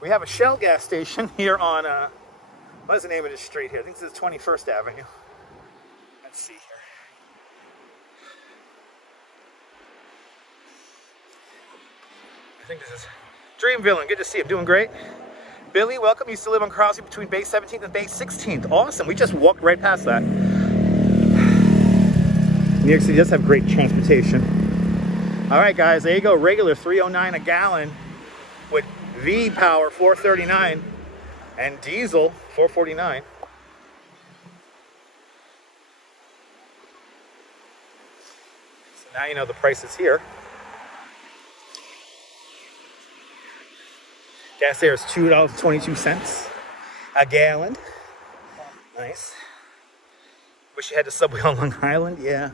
we have a Shell gas station here on, what is the name of this street here? I think this is 21st Avenue. Let's see here. I think this is Dream Villain. Good to see you. Doing great. Billy, welcome. You still live on Crossing between Bay 17th and Bay 16th. Awesome. We just walked right past that. New York City does have great transportation. All right, guys. There you go. Regular $3.09 a gallon with V power $4.39 and diesel $4.49. So now you know the prices here. Gas there is $2.22 a gallon. Nice. Wish you had the subway on Long Island. Yeah,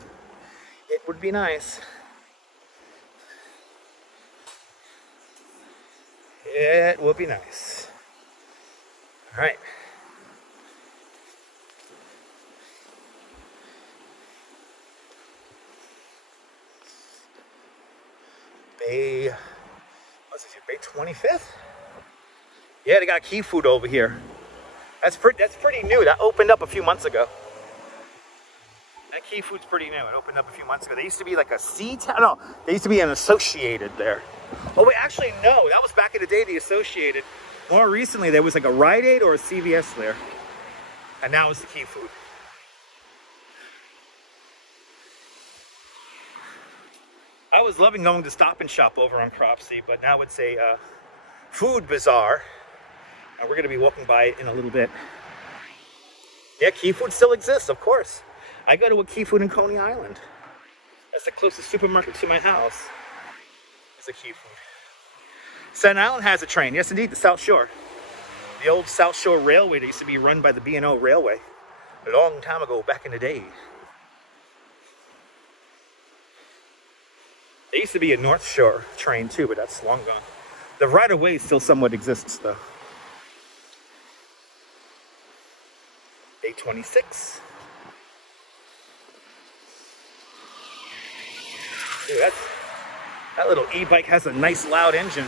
it would be nice. It would be nice. All right. Bay, what's this here? Bay 25th? Yeah, they got Key Food over here. That's pretty new. That opened up a few months ago. That Key Food's pretty new. It opened up a few months ago. They used to be like a C-Town. No, they used to be an Associated there. Oh, wait, actually, no. That was back in the day, the Associated. More recently, there was like a Rite Aid or a CVS there. And now it's the Key Food. I was loving going to Stop and Shop over on Cropsey, but now it's a food bazaar. And we're going to be walking by it in a little bit. Yeah, Key Food still exists, of course. I go to a Key Food in Coney Island. That's the closest supermarket to my house. It's a Key Food. Staten Island has a train. Yes, indeed, the South Shore. The old South Shore Railway that used to be run by the B&O Railway a long time ago, back in the day. There used to be a North Shore train too, but that's long gone. The right-of-way still somewhat exists, though. Day 26. Dude, that little e-bike has a nice loud engine.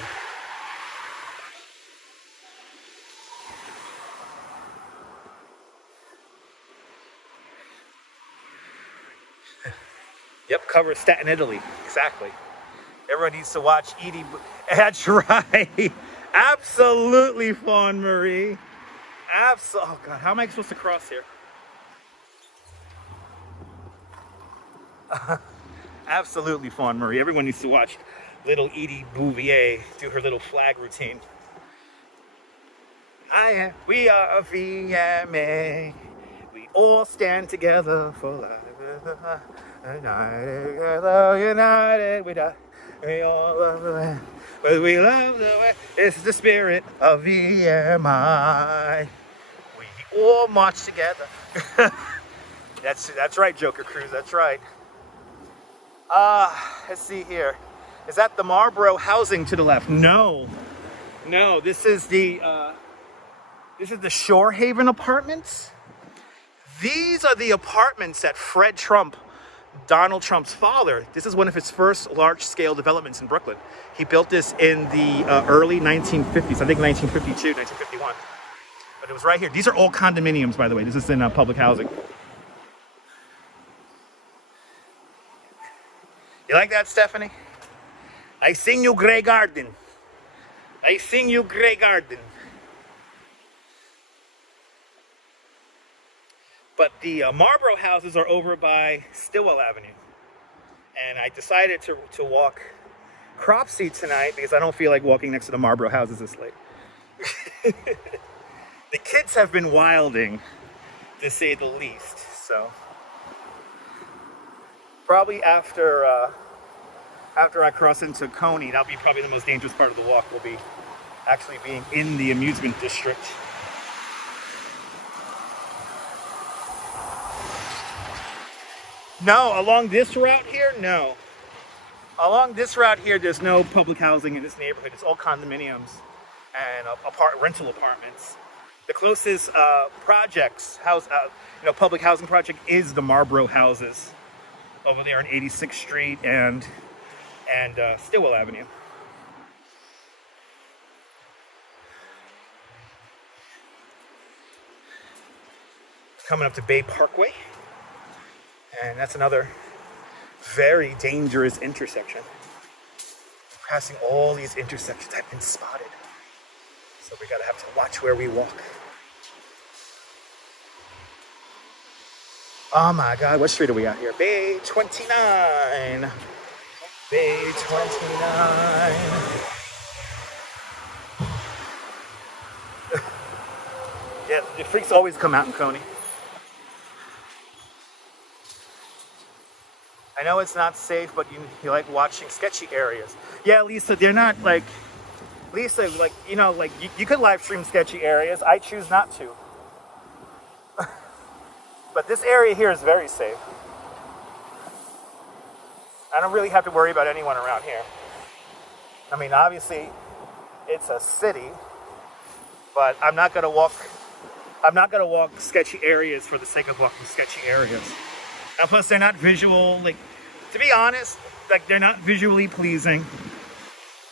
Yep, covers Staten, Italy. Exactly. Everyone needs to watch Edie. That's right. Absolutely, Fawn Marie. Oh, God. How am I supposed to cross here? Absolutely, Fawn Marie. Everyone needs to watch little Edie Bouvier do her little flag routine. We are VMA. We all stand together for life. United, together, united, we die. We all love the land. But we love the way. It's the spirit of VMI. We all march together. That's right, Joker Cruz. That's right. Let's see here. Is that the Marlboro housing to the left? No. This is the Shore Haven apartments. These are the apartments that Fred Trump, Donald Trump's father, this is one of his first large-scale developments in Brooklyn. He built this in the early 1950s, I think 1952, 1951. But it was right here. These are all condominiums, by the way. This is in public housing. You like that, Stephanie? I sing you Grey Garden. I sing you Grey Garden. But the Marlboro houses are over by Stillwell Avenue. And I decided to walk Cropsey tonight because I don't feel like walking next to the Marlboro houses this late. The kids have been wilding, to say the least. So probably after I cross into Coney, that'll be probably the most dangerous part of the walk, will be actually being in the amusement district. No, along this route here, no. Along this route here, there's no public housing in this neighborhood. It's all condominiums and rental apartments. The closest public housing project is the Marlboro houses over there on 86th Street and Stillwell Avenue. Coming up to Bay Parkway. And that's another very dangerous intersection. Passing all these intersections, I've been spotted. So we gotta have to watch where we walk. Oh my God, what street are we at here? Bay 29. Bay 29. Yeah, the freaks always come out in Coney. I know it's not safe, but you like watching sketchy areas. Yeah, Lisa, they're not like, you could live stream sketchy areas. I choose not to. But this area here is very safe. I don't really have to worry about anyone around here. I mean, obviously, it's a city, but I'm not gonna walk sketchy areas for the sake of walking sketchy areas. And plus, they're not visual, to be honest, they're not visually pleasing.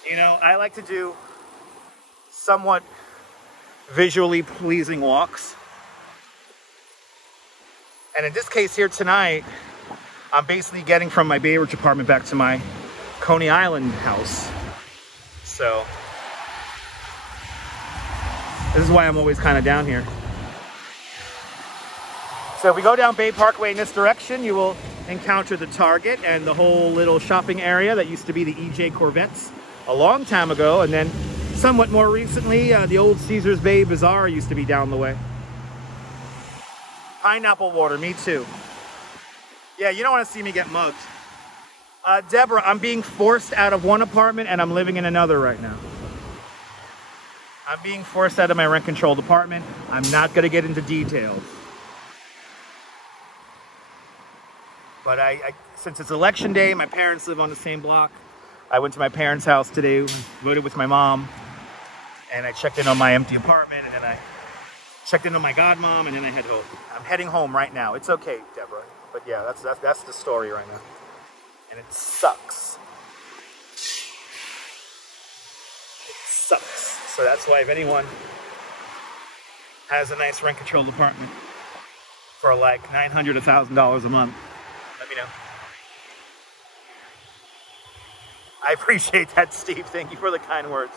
You know, I like to do somewhat visually pleasing walks. And in this case here tonight, I'm basically getting from my Bay Ridge apartment back to my Coney Island house. So, this is why I'm always kind of down here. So if we go down Bay Parkway in this direction, you will encounter the Target and the whole little shopping area that used to be the EJ Corvettes a long time ago. And then somewhat more recently, the old Caesars Bay Bazaar used to be down the way. Pineapple water, me too. Yeah, you don't want to see me get mugged. Deborah, I'm being forced out of one apartment and I'm living in another right now. I'm being forced out of my rent-controlled apartment. I'm not going to get into details. But since it's election day, my parents live on the same block. I went to my parents' house today, voted with my mom, and I checked in on my empty apartment, and then I checked in on my godmom, and then I head home. I'm heading home right now. It's okay, Deborah. But yeah, that's the story right now. And it sucks. It sucks. So that's why if anyone has a nice rent-controlled apartment for like $900, $1,000 a month, let me know. I appreciate that, Steve. Thank you for the kind words.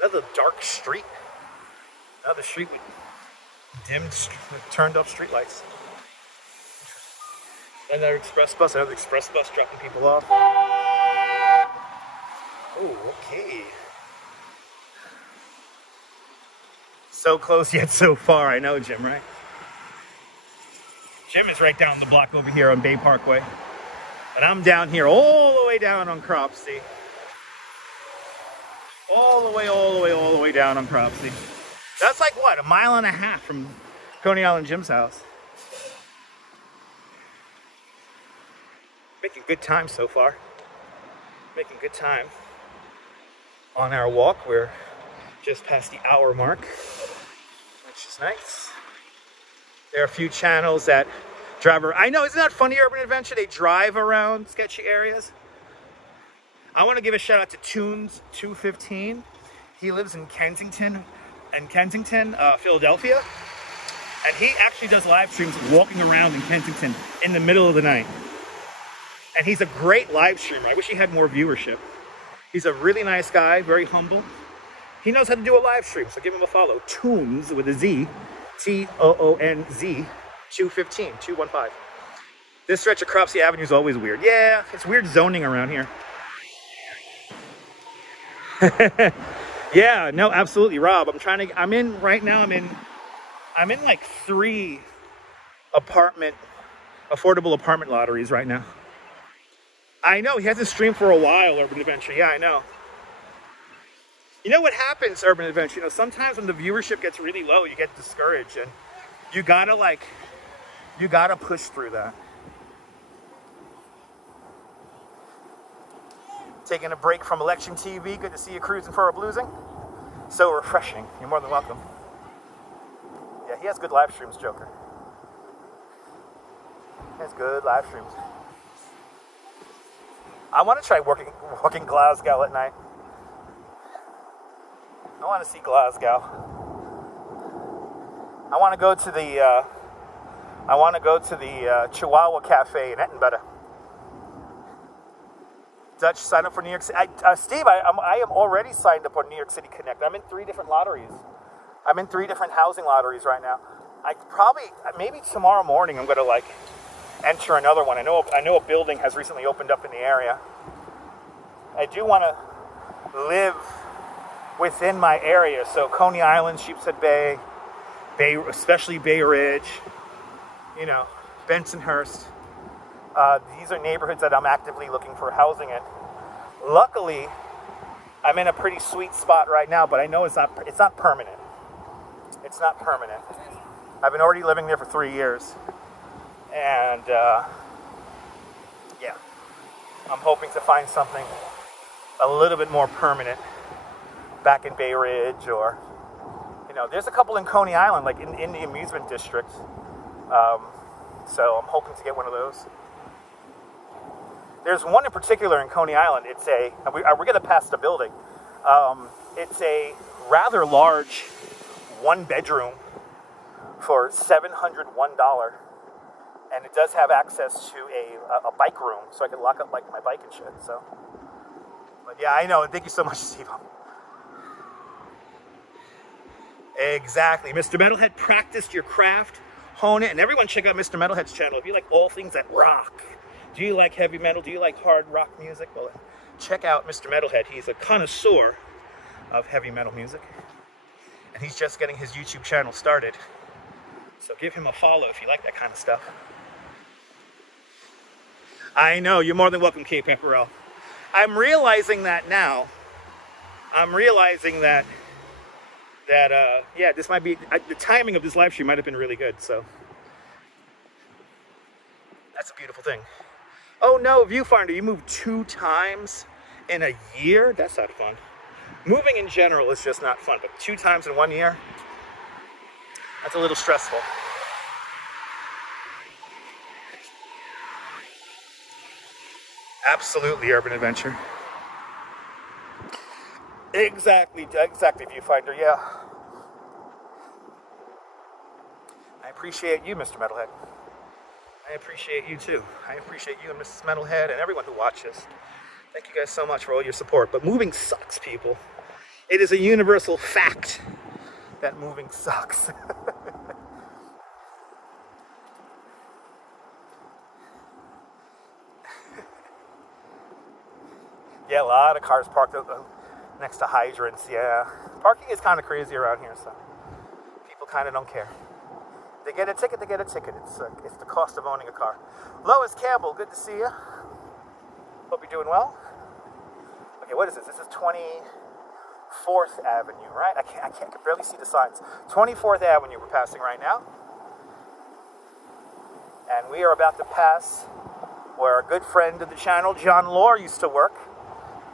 Another dark street. Another street with turned off street lights. Another express bus dropping people off. Oh, okay. So close yet so far. I know, Jim, right? Jim is right down the block over here on Bay Parkway. And I'm down here all the way down on Cropsey. All the way down on Cropsey. That's like what, a mile and a half from Coney Island Jim's house. Making good time so far. Making good time on our walk. We're just past the hour mark, which is nice. There are a few channels that drive around. I know, isn't that funny, Urban Adventure? They drive around sketchy areas. I want to give a shout out to Tunes215. He lives in Kensington, Philadelphia. And he actually does live streams walking around in Kensington in the middle of the night. And he's a great live streamer. I wish he had more viewership. He's a really nice guy, very humble. He knows how to do a live stream, so give him a follow. Tunes with a Z, Toonz, 215. This stretch of Cropsey Avenue is always weird. Yeah, it's weird zoning around here. Yeah, no, absolutely, Rob. I'm in like 3 affordable apartment lotteries right now. I know, he hasn't streamed for a while, Urban Adventure. Yeah, I know. You know what happens, Urban Adventure? You know, sometimes when the viewership gets really low, you get discouraged, and you gotta push through that. Taking a break from election TV. Good to see you cruising for a bluesing. So refreshing. You're more than welcome. Yeah, he has good live streams, Joker. He has good live streams. I want to try walking Glasgow at night. I want to see Glasgow. I want to go to the Chihuahua Cafe in Edinburgh. Dutch, sign up for New York City. Steve, I am already signed up on New York City Connect. I'm in 3 different lotteries. I'm in 3 different housing lotteries right now. Maybe tomorrow morning I'm going to enter another one. I know a building has recently opened up in the area. I do want to live within my area, so Coney Island, Sheepshead Bay, especially Bay Ridge, Bensonhurst. These are neighborhoods that I'm actively looking for housing in. Luckily, I'm in a pretty sweet spot right now, but I know it's not permanent. It's not permanent. I've been already living there for 3 years. And, yeah, I'm hoping to find something a little bit more permanent back in Bay Ridge, or, there's a couple in Coney Island, like in the amusement district. So I'm hoping to get one of those. There's one in particular in Coney Island. We're going to pass the building. It's a rather large 1-bedroom for $701. And it does have access to a bike room, so I can lock up my bike and shit. So, but yeah, I know. And thank you so much, Steve. Exactly, Mr. Metalhead. Practice your craft, hone it, and everyone check out Mr. Metalhead's channel if you like all things that rock. Do you like heavy metal? Do you like hard rock music? Well, check out Mr. Metalhead. He's a connoisseur of heavy metal music, and he's just getting his YouTube channel started. So give him a follow if you like that kind of stuff. I know, you're more than welcome, Kate Pepperell. I'm realizing that now. I'm realizing that this might be, the timing of this live stream might have been really good, so. That's a beautiful thing. Oh no, Viewfinder, you moved 2 times in a year? That's not fun. Moving in general is just not fun, but 2 times in 1 year? That's a little stressful. Absolutely, Urban Adventure. Exactly, Viewfinder, yeah. I appreciate you, Mr. Metalhead. I appreciate you too. I appreciate you and Mrs. Metalhead and everyone who watches. Thank you guys so much for all your support. But moving sucks, people. It is a universal fact that moving sucks. Yeah, a lot of cars parked next to hydrants. Yeah, parking is kind of crazy around here, so people kind of don't care. They get a ticket, they get a ticket. It's the cost of owning a car. Lois Campbell, good to see you. Hope you're doing well. Okay, what is this? This is 24th Avenue, right? I can barely see the signs. 24th Avenue we're passing right now. And we are about to pass where a good friend of the channel, John Lore, used to work.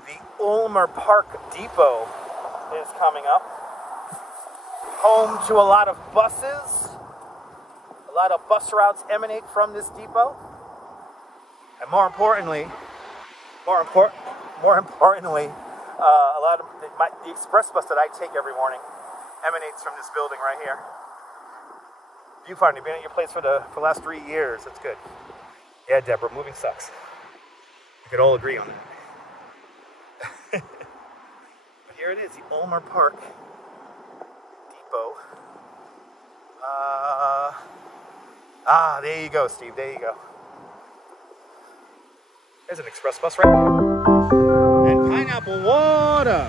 The Ulmer Park Depot is coming up. Home to a lot of buses. A lot of bus routes emanate from this depot. And more importantly, a lot of the express bus that I take every morning emanates from this building right here. Viewfinder, you've been at your place for the last 3 years. That's good. Yeah, Deborah, moving sucks. We could all agree on that. But here it is, the Ulmer Park Depot. There you go, Steve. There you go. There's an express bus right here. And pineapple water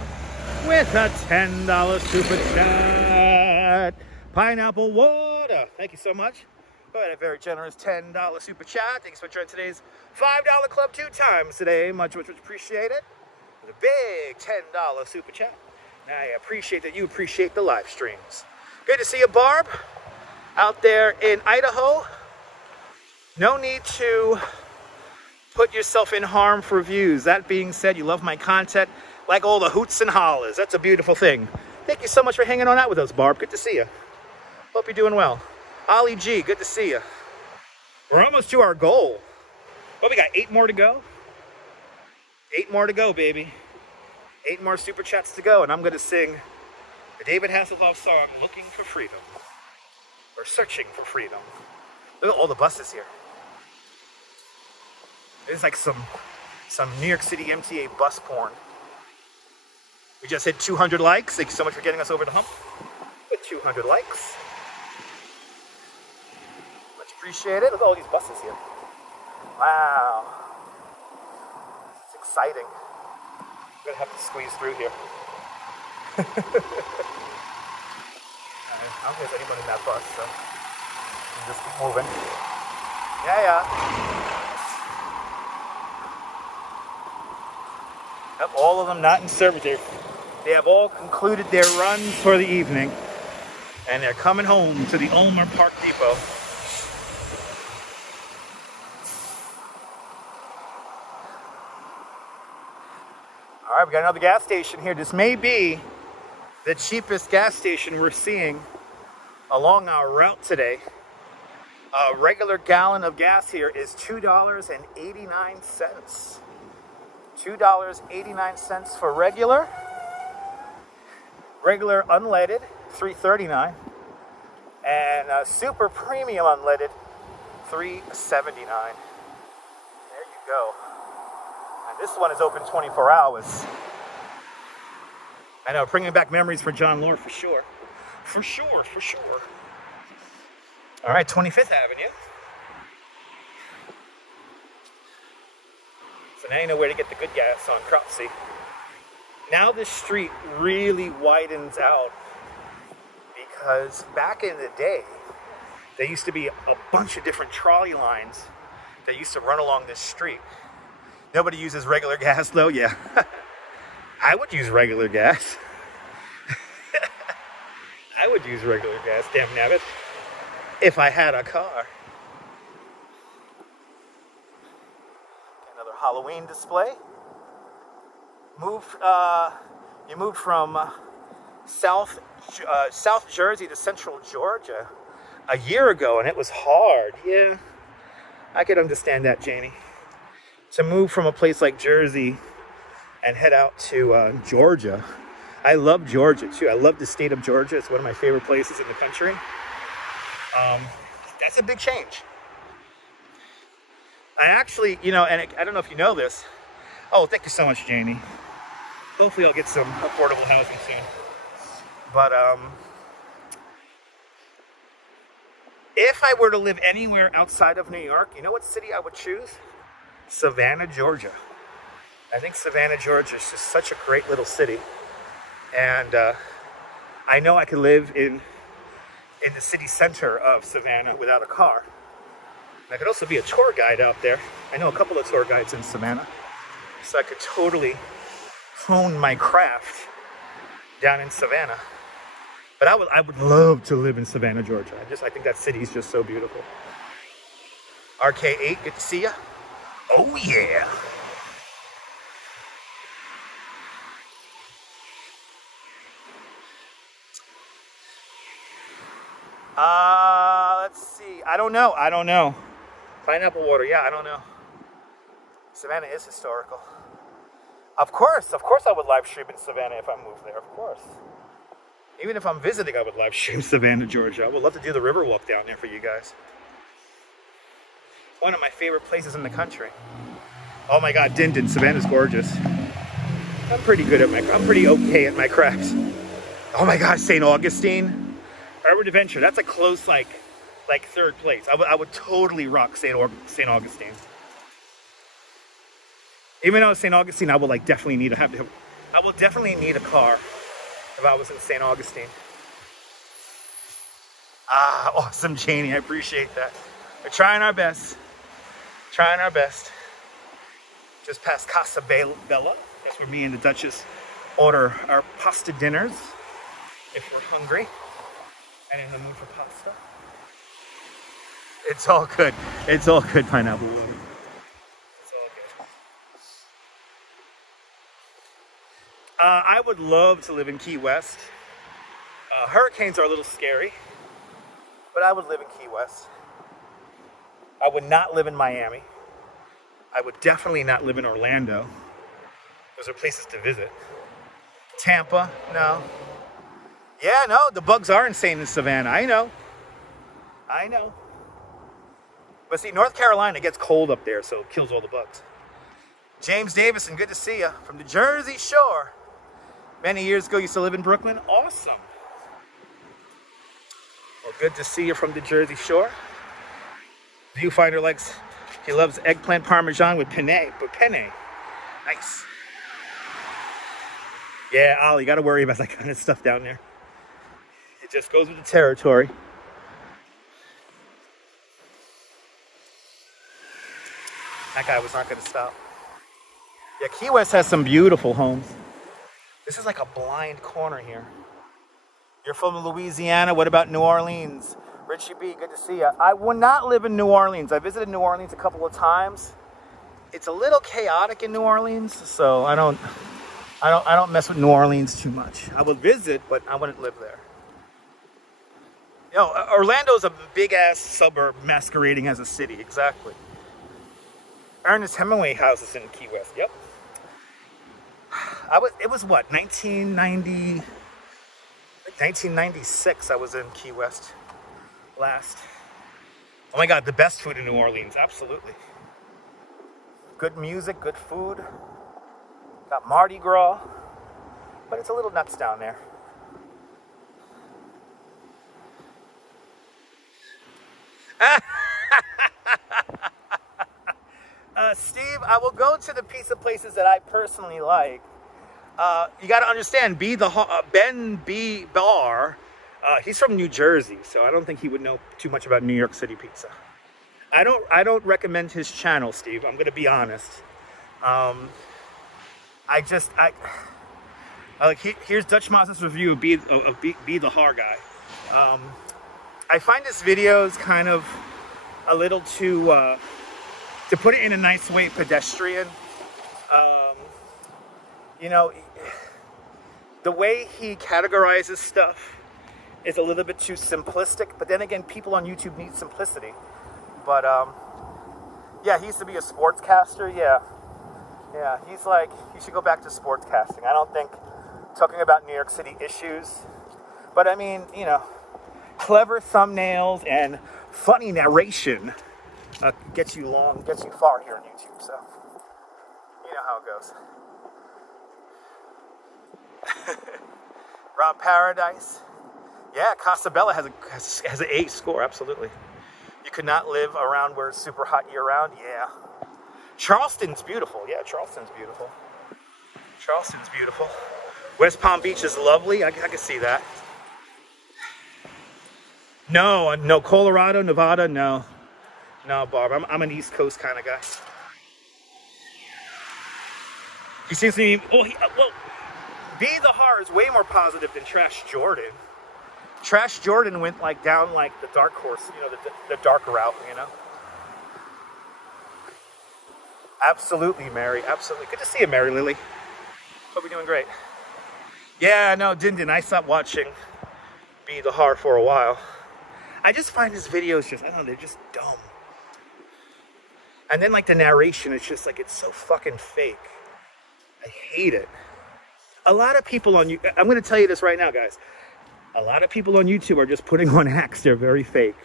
with a $10 super chat. Pineapple water. Thank you so much. Go ahead, a very generous $10 super chat. Thanks for joining today's $5 club 2 times today. Much appreciated. With a big $10 super chat. And I appreciate that you appreciate the live streams. Good to see you, Barb, out there in Idaho. No need to put yourself in harm for views. That being said, you love my content like all the hoots and hollers. That's a beautiful thing. Thank you so much for hanging on out with us, Barb. Good to see you. Hope you're doing well. Ollie G, good to see you. We're almost to our goal. Well, we got 8 more to go. 8 more to go, baby. 8 more super chats to go, and I'm going to sing the David Hasselhoff song, Looking for Freedom. Or Searching for Freedom. Look at all the buses here. There's like some New York City MTA bus porn. We just hit 200 likes. Thank you so much for getting us over the hump with 200 likes. Much appreciated. Look at all these buses here. Wow. It's exciting. I'm going to have to squeeze through here. I don't think there's anyone in that bus, so I'm just keep moving. Yeah. Yep, all of them not in service. They have all concluded their run for the evening, and they're coming home to the Ulmer Park Depot. All right, we got another gas station here. This may be the cheapest gas station we're seeing along our route today. A regular gallon of gas here is $2.89. $2.89 for regular unleaded, $3.39, and super premium unleaded, $3.79. There you go. And this one is open 24 hours. I know, bringing back memories for John Lore for sure. For sure. All right, 25th Avenue. So now you know where to get the good gas on Cropsey. Now this street really widens out because back in the day, there used to be a bunch of different trolley lines that used to run along this street. Nobody uses regular gas though, yeah. I would use regular gas. I would use regular gas, damn nabbit, if I had a car. Another Halloween display. You moved from South Jersey to Central Georgia a year ago, and it was hard. Yeah, I could understand that, Janie. To move from a place like Jersey and head out to Georgia. I love Georgia too. I love the state of Georgia. It's one of my favorite places in the country. That's a big change. I actually, and I don't know if you know this. Oh, thank you so much, Janie. Hopefully I'll get some affordable housing soon. But if I were to live anywhere outside of New York, you know what city I would choose? Savannah, Georgia. I think Savannah, Georgia is just such a great little city. And I know I could live in the city center of Savannah without a car. And I could also be a tour guide out there. I know a couple of tour guides in Savannah. So I could totally hone my craft down in Savannah. But I would love to live in Savannah, Georgia. I think that city is just so beautiful. RK8, good to see ya. Oh yeah. Let's see. I don't know. Pineapple water, yeah, I don't know. Savannah is historical. Of course I would live stream in Savannah if I moved there, of course. Even if I'm visiting, I would live stream Savannah, Georgia. I would love to do the river walk down there for you guys. One of my favorite places in the country. Oh my God, Din, Savannah's gorgeous. I'm pretty okay at my crafts. Oh my God, St. Augustine. Urban Adventure, that's a close like third place. I would totally rock St. Augustine. Even though St. Augustine, I will definitely need a car if I was in St. Augustine. Awesome, Janie, I appreciate that. We're trying our best. Just past Casa Bella. That's where me and the Duchess order our pasta dinners if we're hungry and in the mood for pasta. It's all good. Pineapple water. It's all good. I would love to live in Key West. Hurricanes are a little scary, but I would live in Key West. I would not live in Miami. I would definitely not live in Orlando. Those are places to visit. Tampa, no. Yeah, no, the bugs are insane in Savannah. I know. But see, North Carolina gets cold up there, so it kills all the bugs. James Davison, good to see you from the Jersey Shore. Many years ago, you used to live in Brooklyn. Awesome. Well, good to see you from the Jersey Shore. Viewfinder he loves eggplant parmesan with penne. Nice. Yeah, Ollie, you got to worry about that kind of stuff down there. It just goes with the territory. That guy was not going to stop. Yeah, Key West has some beautiful homes. This is like a blind corner here. You're from Louisiana. What about New Orleans? Richie B, good to see you. I would not live in New Orleans. I visited New Orleans a couple of times. It's a little chaotic in New Orleans, so I don't mess with New Orleans too much. I would visit, but I wouldn't live there. You know, Orlando's a big-ass suburb masquerading as a city, exactly. Ernest Hemingway houses in Key West, yep. It was what, 1996 I was in Key West last. Oh my God, the best food in New Orleans, absolutely. Good music, good food. Got Mardi Gras, but it's a little nuts down there. Steve, I will go to the pizza places that I personally like. You got to understand, Ben B. Barr, he's from New Jersey, so I don't think he would know too much about New York City pizza. I don't recommend his channel, Steve. I'm going to be honest. Here's Dutch Maz's review of Be the Har Guy. I find his videos kind of a little too, to put it in a nice way, pedestrian. You know, the way he categorizes stuff is a little bit too simplistic, but then again, people on YouTube need simplicity. But yeah, he used to be a sportscaster. Yeah, he's like, you should go back to sportscasting. I don't think talking about New York City issues, but I mean, you know, clever thumbnails and funny narration gets you far here on YouTube. So you know how it goes. Rob Paradise, yeah, Casa Bella has an A score, absolutely. You could not live around where it's super hot year round, yeah. Charleston's beautiful. Yeah, Charleston's beautiful. Charleston's beautiful. West Palm Beach is lovely. I can see that. No, no, Colorado, Nevada, no. No, Barb, I'm an East Coast kind of guy. He seems to be, well, Be the Heart is way more positive than Trash Jordan. Trash Jordan went like down like the dark horse, you know, the dark route, you know. Absolutely, Mary, absolutely. Good to see you, Mary Lily. Hope you're doing great. Yeah, no, Din, I stopped watching Be the Heart for a while. I just find his videos just, I don't know, they're just dumb. And then like the narration, it's just like, it's so fucking fake. I hate it. A lot of people on YouTube, I'm going to tell you this right now, guys. A lot of people on YouTube are just putting on acts. They're very fake.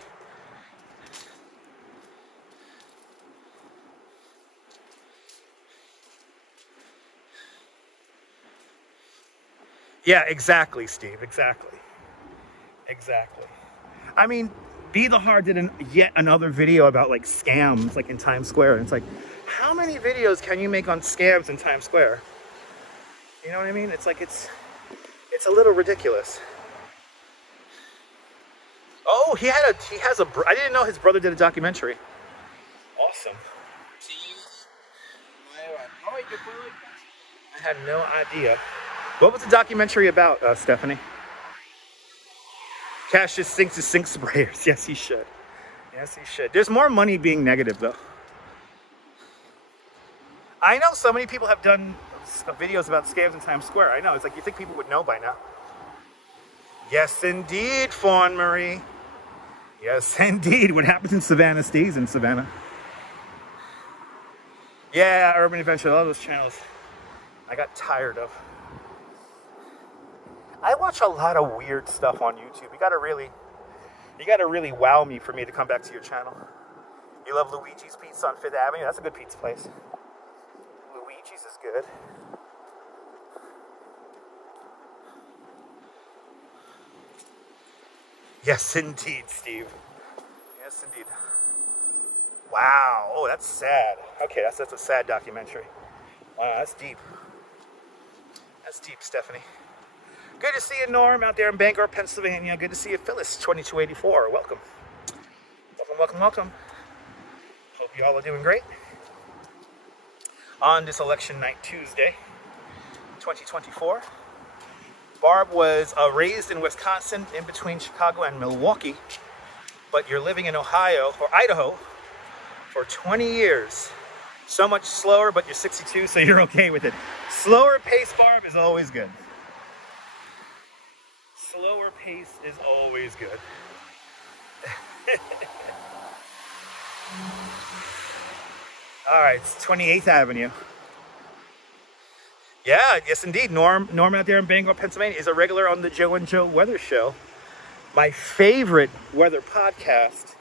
Yeah, exactly, Steve. Exactly. Exactly. I mean, Be the Heart did yet another video about like scams like in Times Square. And it's like, how many videos can you make on scams in Times Square? You know what I mean? It's like, it's a little ridiculous. Oh, he has a, I didn't know his brother did a documentary. Awesome. I had no idea. What was the documentary about, Stephanie? Cash just sinks his sink sprayers. Yes, he should. Yes, he should. There's more money being negative, though. I know so many people have done videos about scams in Times Square. I know. It's like you think people would know by now. Yes, indeed, Fawn Marie. Yes, indeed. What happens in Savannah stays in Savannah. Yeah, Urban Adventure. All those channels I got tired of. I watch a lot of weird stuff on YouTube. You gotta really wow me for me to come back to your channel. You love Luigi's Pizza on 5th Avenue? That's a good pizza place. Luigi's is good. Yes, indeed, Steve. Yes, indeed. Wow. Oh, that's sad. Okay, that's a sad documentary. Wow, that's deep. That's deep, Stephanie. Good to see you, Norm, out there in Bangor, Pennsylvania. Good to see you, Phyllis, 2284. Welcome. Welcome, welcome, welcome. Hope you all are doing great. On this election night, Tuesday, 2024. Barb was raised in Wisconsin, in between Chicago and Milwaukee, but you're living in Ohio, or Idaho, for 20 years. So much slower, but you're 62, so you're okay with it. Slower pace, Barb, is always good. Slower pace is always good. All right, it's 28th Avenue. Yeah, yes indeed. Norm out there in Bangor, Pennsylvania is a regular on the Joe and Joe Weather Show. My favorite weather podcast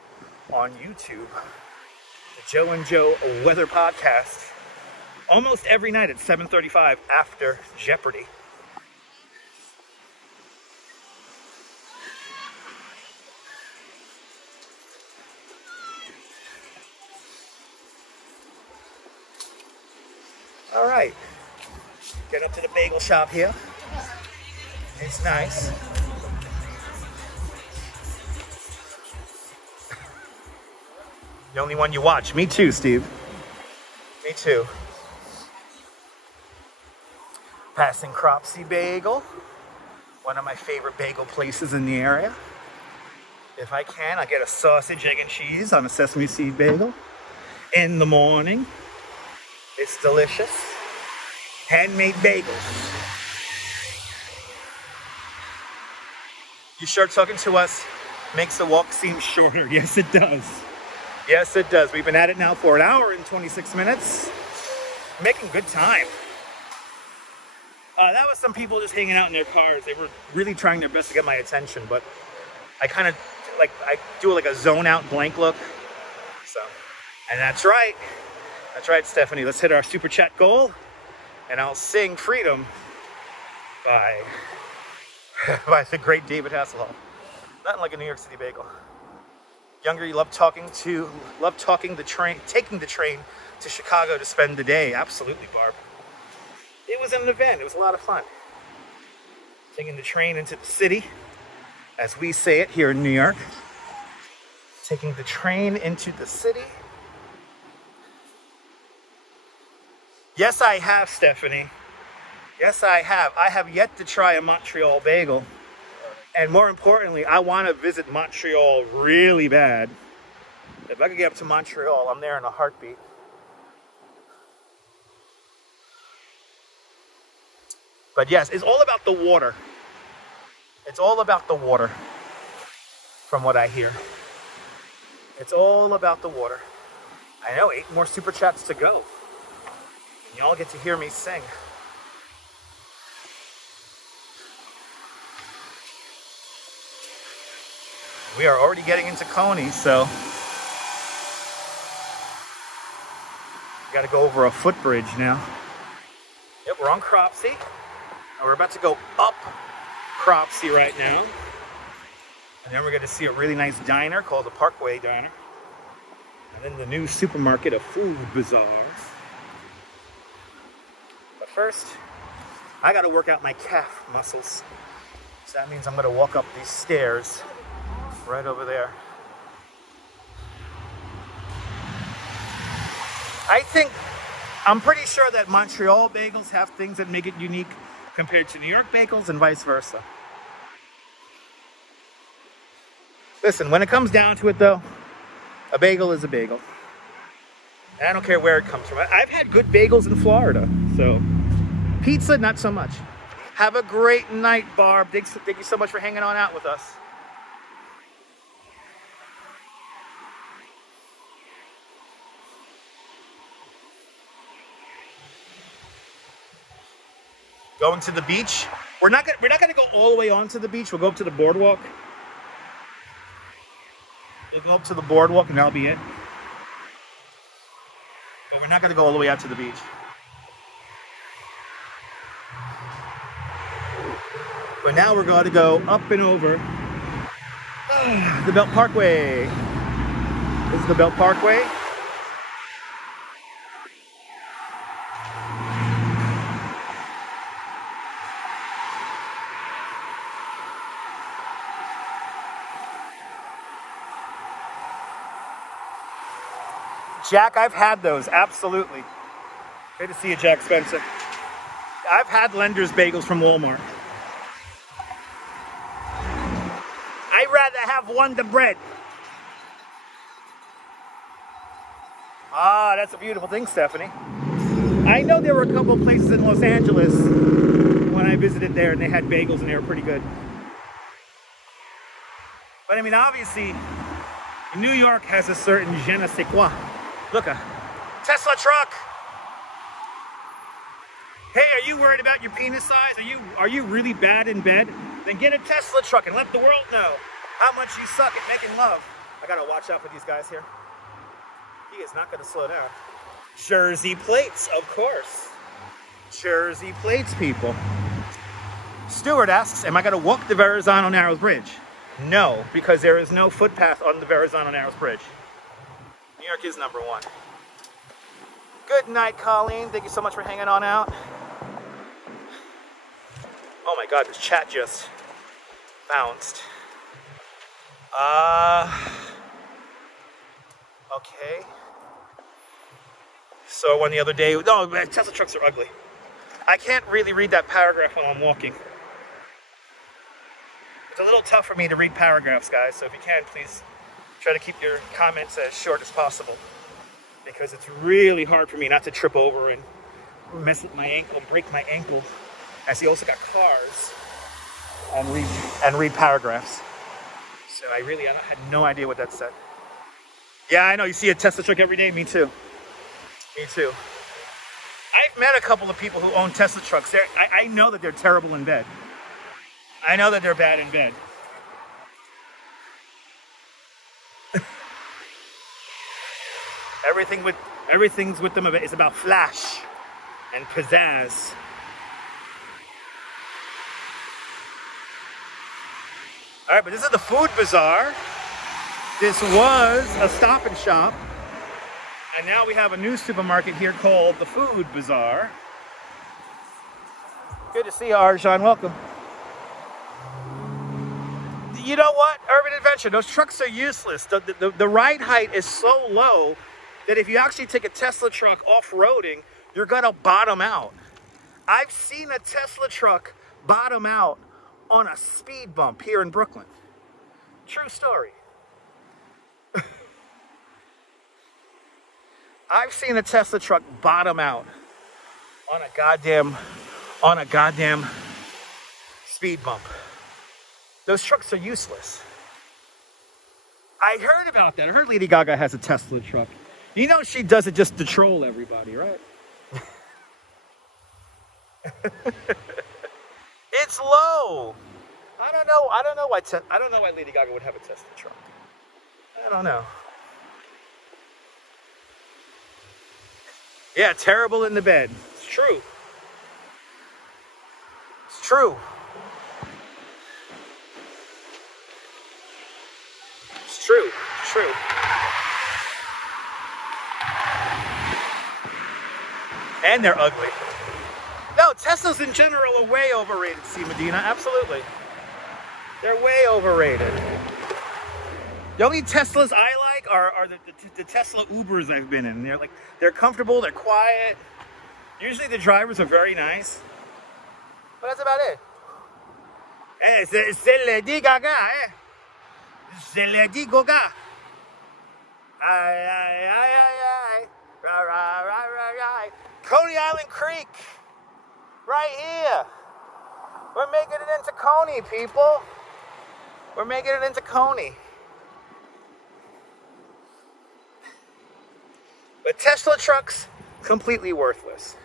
on YouTube. The Joe and Joe Weather Podcast. Almost every night at 7:35 after Jeopardy. All right, get up to the bagel shop here. It's nice. The only one you watch. Me too, Steve. Me too. Passing Cropsey Bagel, one of my favorite bagel places in the area. If I can, I get a sausage, egg, and cheese on a sesame seed bagel in the morning. It's delicious. Handmade bagels. You start talking to us, makes the walk seem shorter. Yes, it does. Yes, it does. We've been at it now for an hour and 26 minutes. Making good time. That was some people just hanging out in their cars. They were really trying their best to get my attention, but I kind of, I do like a zone out blank look. So, and that's right. That's right, Stephanie. Let's hit our super chat goal, and I'll sing Freedom by the great David Hasselhoff. Nothing like a New York City bagel. Younger, you love taking the train to Chicago to spend the day. Absolutely, Barb. It was an event. It was a lot of fun. Taking the train into the city, as we say it here in New York. Taking the train into the city. Yes, I have, Stephanie. Yes, I have. I have yet to try a Montreal bagel. And more importantly, I want to visit Montreal really bad. If I could get up to Montreal, I'm there in a heartbeat. But yes, it's all about the water. It's all about the water, from what I hear. It's all about the water. I know, 8 more super chats to go. And y'all get to hear me sing. We are already getting into Coney, so we gotta go over a footbridge now. Yep, we're on Cropsey. And we're about to go up Cropsey right now. And then we're gonna see a really nice diner called the Parkway Diner. And then the new supermarket, a food bazaar. But first, I gotta work out my calf muscles. So that means I'm gonna walk up these stairs right over there. I'm pretty sure that Montreal bagels have things that make it unique compared to New York bagels and vice versa. Listen, when it comes down to it though, a bagel is a bagel. And I don't care where it comes from. I've had good bagels in Florida, so pizza, not so much. Have a great night, Barb. Thank you so much for hanging on out with us. Going to the beach. We're not gonna go all the way onto the beach. We'll go up to the boardwalk. We'll go up to the boardwalk and that'll be it. But we're not gonna go all the way out to the beach. But now we're going to go up and over the Belt Parkway. This is the Belt Parkway. Jack, I've had those, absolutely. Great to see you, Jack Spencer. I've had Lender's bagels from Walmart. I'd rather have Wonder Bread. Ah, that's a beautiful thing, Stephanie. I know there were a couple of places in Los Angeles when I visited there and they had bagels and they were pretty good. But I mean, obviously, New York has a certain je ne sais quoi. Look, a Tesla truck. Hey, are you worried about your penis size? Are you really bad in bed? Then get a Tesla truck and let the world know how much you suck at making love. I gotta watch out for these guys here. He is not gonna slow down. Jersey plates, of course. Jersey plates, people. Stuart asks, am I gonna walk the Verizon Narrows Bridge? No, because there is no footpath on the Verizon Narrows Bridge. New York is number one. Good night, Colleen. Thank you so much for hanging on out. Oh my God, this chat just bounced. Okay. So one the other day, no, Tesla trucks are ugly. I can't really read that paragraph while I'm walking. It's a little tough for me to read paragraphs, guys, so if you can, please try to keep your comments as short as possible, because it's really hard for me not to trip over and mess with my ankle, break my ankle. I see also got cars and read paragraphs. So I had no idea what that said. Yeah, I know, you see a Tesla truck every day, me too. Me too. I've met a couple of people who own Tesla trucks. I know that they're terrible in bed. I know that they're bad in bed. Everything's with them is about flash and pizzazz. All right, but this is the food bazaar. This was a Stop and Shop, and now we have a new supermarket here called the Food Bazaar. Good to see you, Arjan. Welcome. You know what? Urban Adventure, those trucks are useless. The ride height is so low that if you actually take a Tesla truck off-roading, you're gonna bottom out. I've seen a Tesla truck bottom out on a speed bump here in Brooklyn. True story. I've seen a Tesla truck bottom out on a goddamn speed bump. Those trucks are useless. I heard about that. I heard Lady Gaga has a Tesla truck. You know she does it just to troll everybody, right? It's low. I don't know why Lady Gaga would have a Tesla truck. I don't know. Yeah, terrible in the bed. It's true. It's true. It's true. It's true. And they're ugly. No, Teslas in general are way overrated, C. Medina. Absolutely. They're way overrated. The only Teslas I like are the Tesla Ubers I've been in. They're comfortable, they're quiet. Usually the drivers are very nice. But that's about it. C'est Lady Gaga, eh? C'est Lady Gaga. Ay. Right. Coney Island Creek. Right here. We're making it into Coney, people. We're making it into Coney. But Tesla trucks, completely worthless.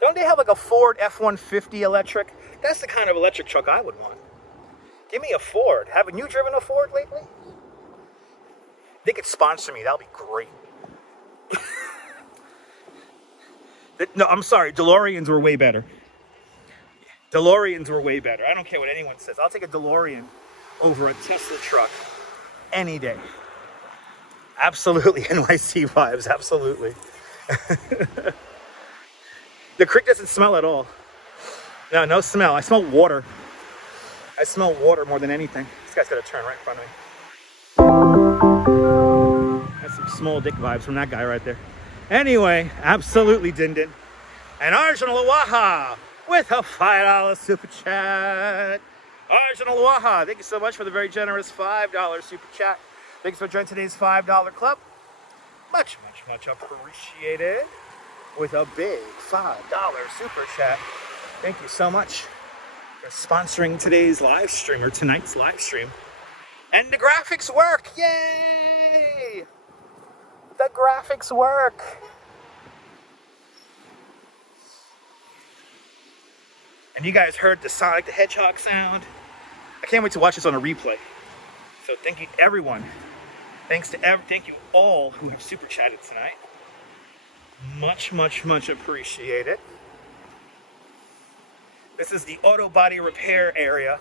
Don't they have like a Ford F-150 electric? That's the kind of electric truck I would want. Give me a Ford. Haven't you driven a Ford lately? They could sponsor me. That'll be great. No, I'm sorry. DeLoreans were way better. DeLoreans were way better. I don't care what anyone says. I'll take a DeLorean over a Tesla truck any day. Absolutely. NYC vibes. Absolutely. The creek doesn't smell at all. No smell. I smell water. I smell water more than anything. This guy's got to turn right in front of me. That's some small dick vibes from that guy right there. Anyway, absolutely Dindin. And Arjun Lawaha with a $5 super chat. Arjun Lawaha, thank you so much for the very generous $5 super chat. Thanks for joining today's $5 club. Much appreciated. With a big $5 super chat. Thank you so much for sponsoring today's live stream, or tonight's live stream. And the graphics work, yay! The graphics work. And you guys heard the Sonic the Hedgehog sound. I can't wait to watch this on a replay. So thank you everyone. Thank you all who have super chatted tonight. Much appreciated. This is the auto body repair area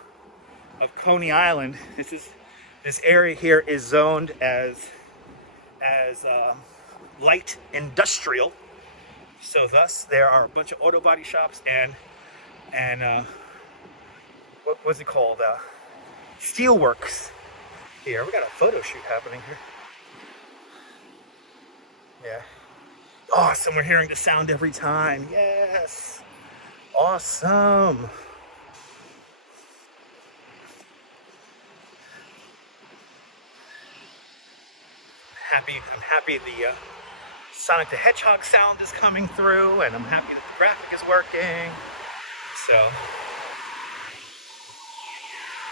of Coney Island. This area here is zoned as light industrial. So thus there are a bunch of auto body shops and what was it called? Steelworks here. We got a photo shoot happening here. Yeah. Awesome, we're hearing the sound every time. Yes. Awesome. I'm happy the Sonic the Hedgehog sound is coming through, and I'm happy that the graphic is working. So,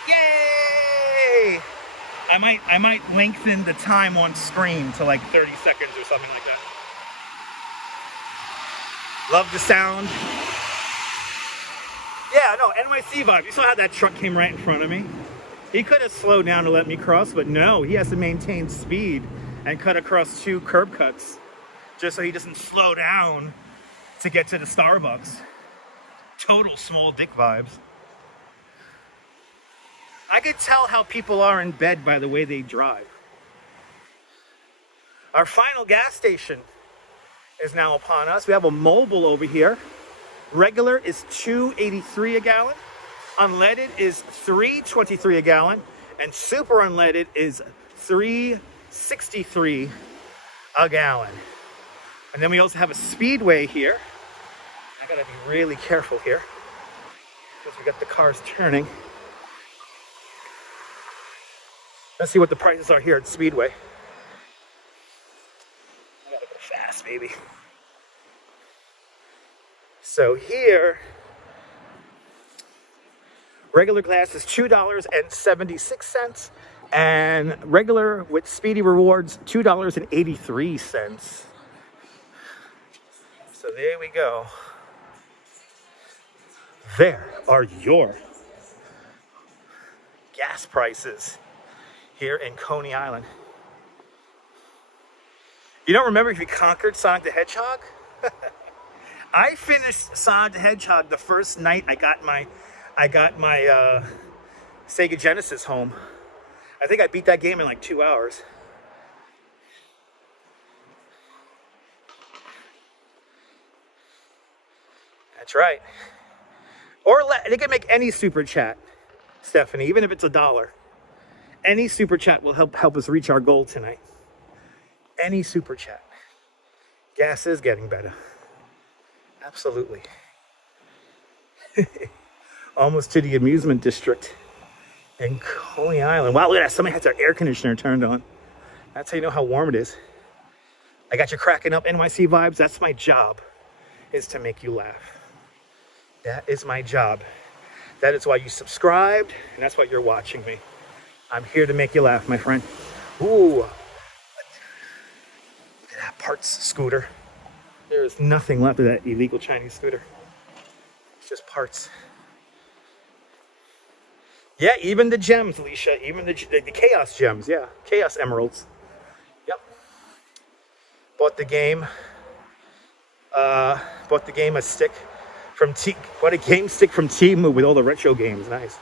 yay! I might lengthen the time on screen to like 30 seconds or something like that. Love the sound. Yeah, no, NYC vibe. You saw how that truck came right in front of me. He could have slowed down to let me cross, but no, he has to maintain speed and cut across 2 curb cuts just so he doesn't slow down to get to the Starbucks. Total small dick vibes. I could tell how people are in bed by the way they drive. Our final gas station is now upon us. We have a mobile over here. Regular is $2.83 a gallon. Unleaded is $3.23 a gallon. And super unleaded is $3.63 a gallon. And then we also have a Speedway here. I gotta be really careful here because we got the cars turning. Let's see what the prices are here at Speedway. I gotta go fast, baby. So here, regular glass is $2.76, and regular with Speedy Rewards, $2.83. So there we go. There are your gas prices here in Coney Island. You don't remember if you conquered Sonic the Hedgehog? I finished Sonic the Hedgehog the first night I got my Sega Genesis home. I think I beat that game in like 2 hours. That's right. Or they can make any super chat, Stephanie, even if it's $1. Any super chat will help us reach our goal tonight. Any super chat. Gas is getting better. Absolutely. Almost to the amusement district in Coney Island. Wow, look at that. Somebody has their air conditioner turned on. That's how you know how warm it is. I got you cracking up NYC vibes. That's my job, is to make you laugh. That is my job. That is why you subscribed, and that's why you're watching me. I'm here to make you laugh, my friend. Ooh. Look at that parts scooter. There is nothing left of that illegal Chinese scooter. It's just parts. Yeah, even the gems, Alicia. Even the chaos gems. Yeah, chaos emeralds. Yep. Bought the game a stick from what a game stick from Temu with all the retro games. Nice.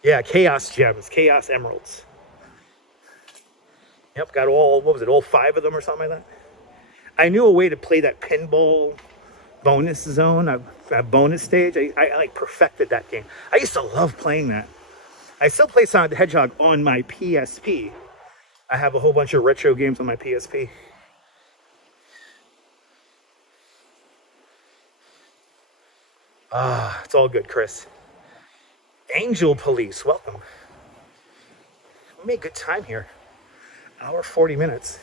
Yeah, chaos gems, chaos emeralds. Yep, got all, what was it, all 5 of them or something like that? I knew a way to play that pinball bonus zone, that bonus stage. I like perfected that game. I used to love playing that. I still play Sonic the Hedgehog on my PSP. I have a whole bunch of retro games on my PSP. Ah, it's all good, Chris. Angel Police, welcome. We made good time here. Hour 40 minutes.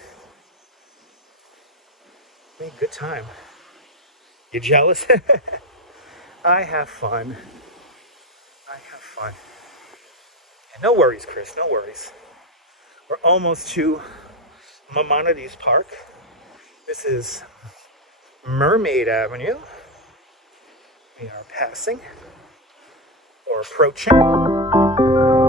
Made good time. You jealous? I have fun. I have fun. And no worries, Chris, no worries. We're almost to Maimonides Park. This is Mermaid Avenue. We are passing or approaching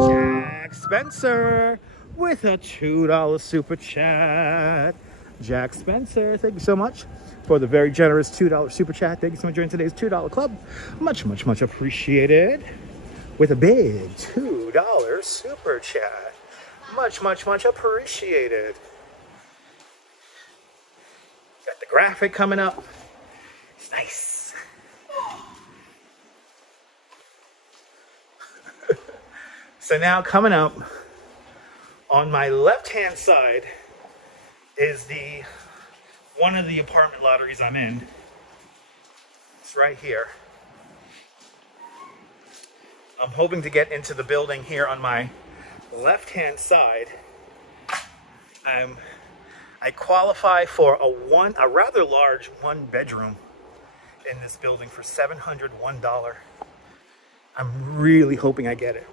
Jack Spencer with a $2 super chat. Jack Spencer, thank you so much for the very generous $2 super chat. Thank you so much for joining today's $2 club. Much, much, much appreciated. With a big $2 super chat. Much, much, much appreciated. Got the graphic coming up. It's nice. So now coming up on my left-hand side is one of the apartment lotteries I'm in. It's right here. I'm hoping to get into the building here on my left-hand side. I qualify for a rather large 1-bedroom in this building for $701. I'm really hoping I get it.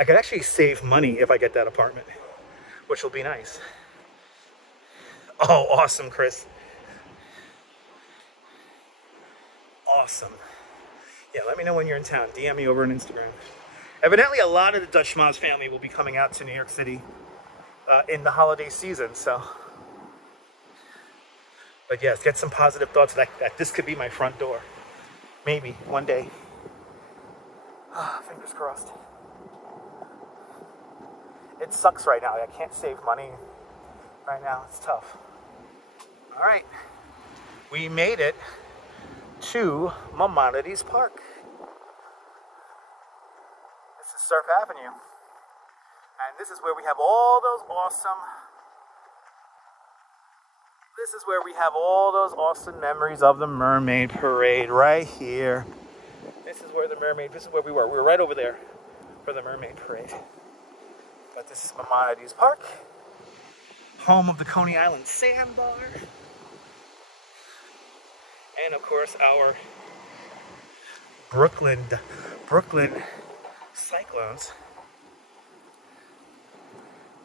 I could actually save money if I get that apartment, which will be nice. Oh, awesome, Chris. Awesome. Yeah, let me know when you're in town. DM me over on Instagram. Evidently, a lot of the Dutch Schmoz family will be coming out to New York City in the holiday season, so. But yes, get some positive thoughts that this could be my front door. Maybe, one day. Fingers crossed. It sucks right now. I can't save money right now. It's tough. All right. We made it to Maimonides Park. This is Surf Avenue. And this is where we have all those awesome memories of the Mermaid Parade right here. This is where we were. We were right over there for the Mermaid Parade. But this is Maimonides Park, home of the Coney Island Sandbar. And of course our Brooklyn Cyclones.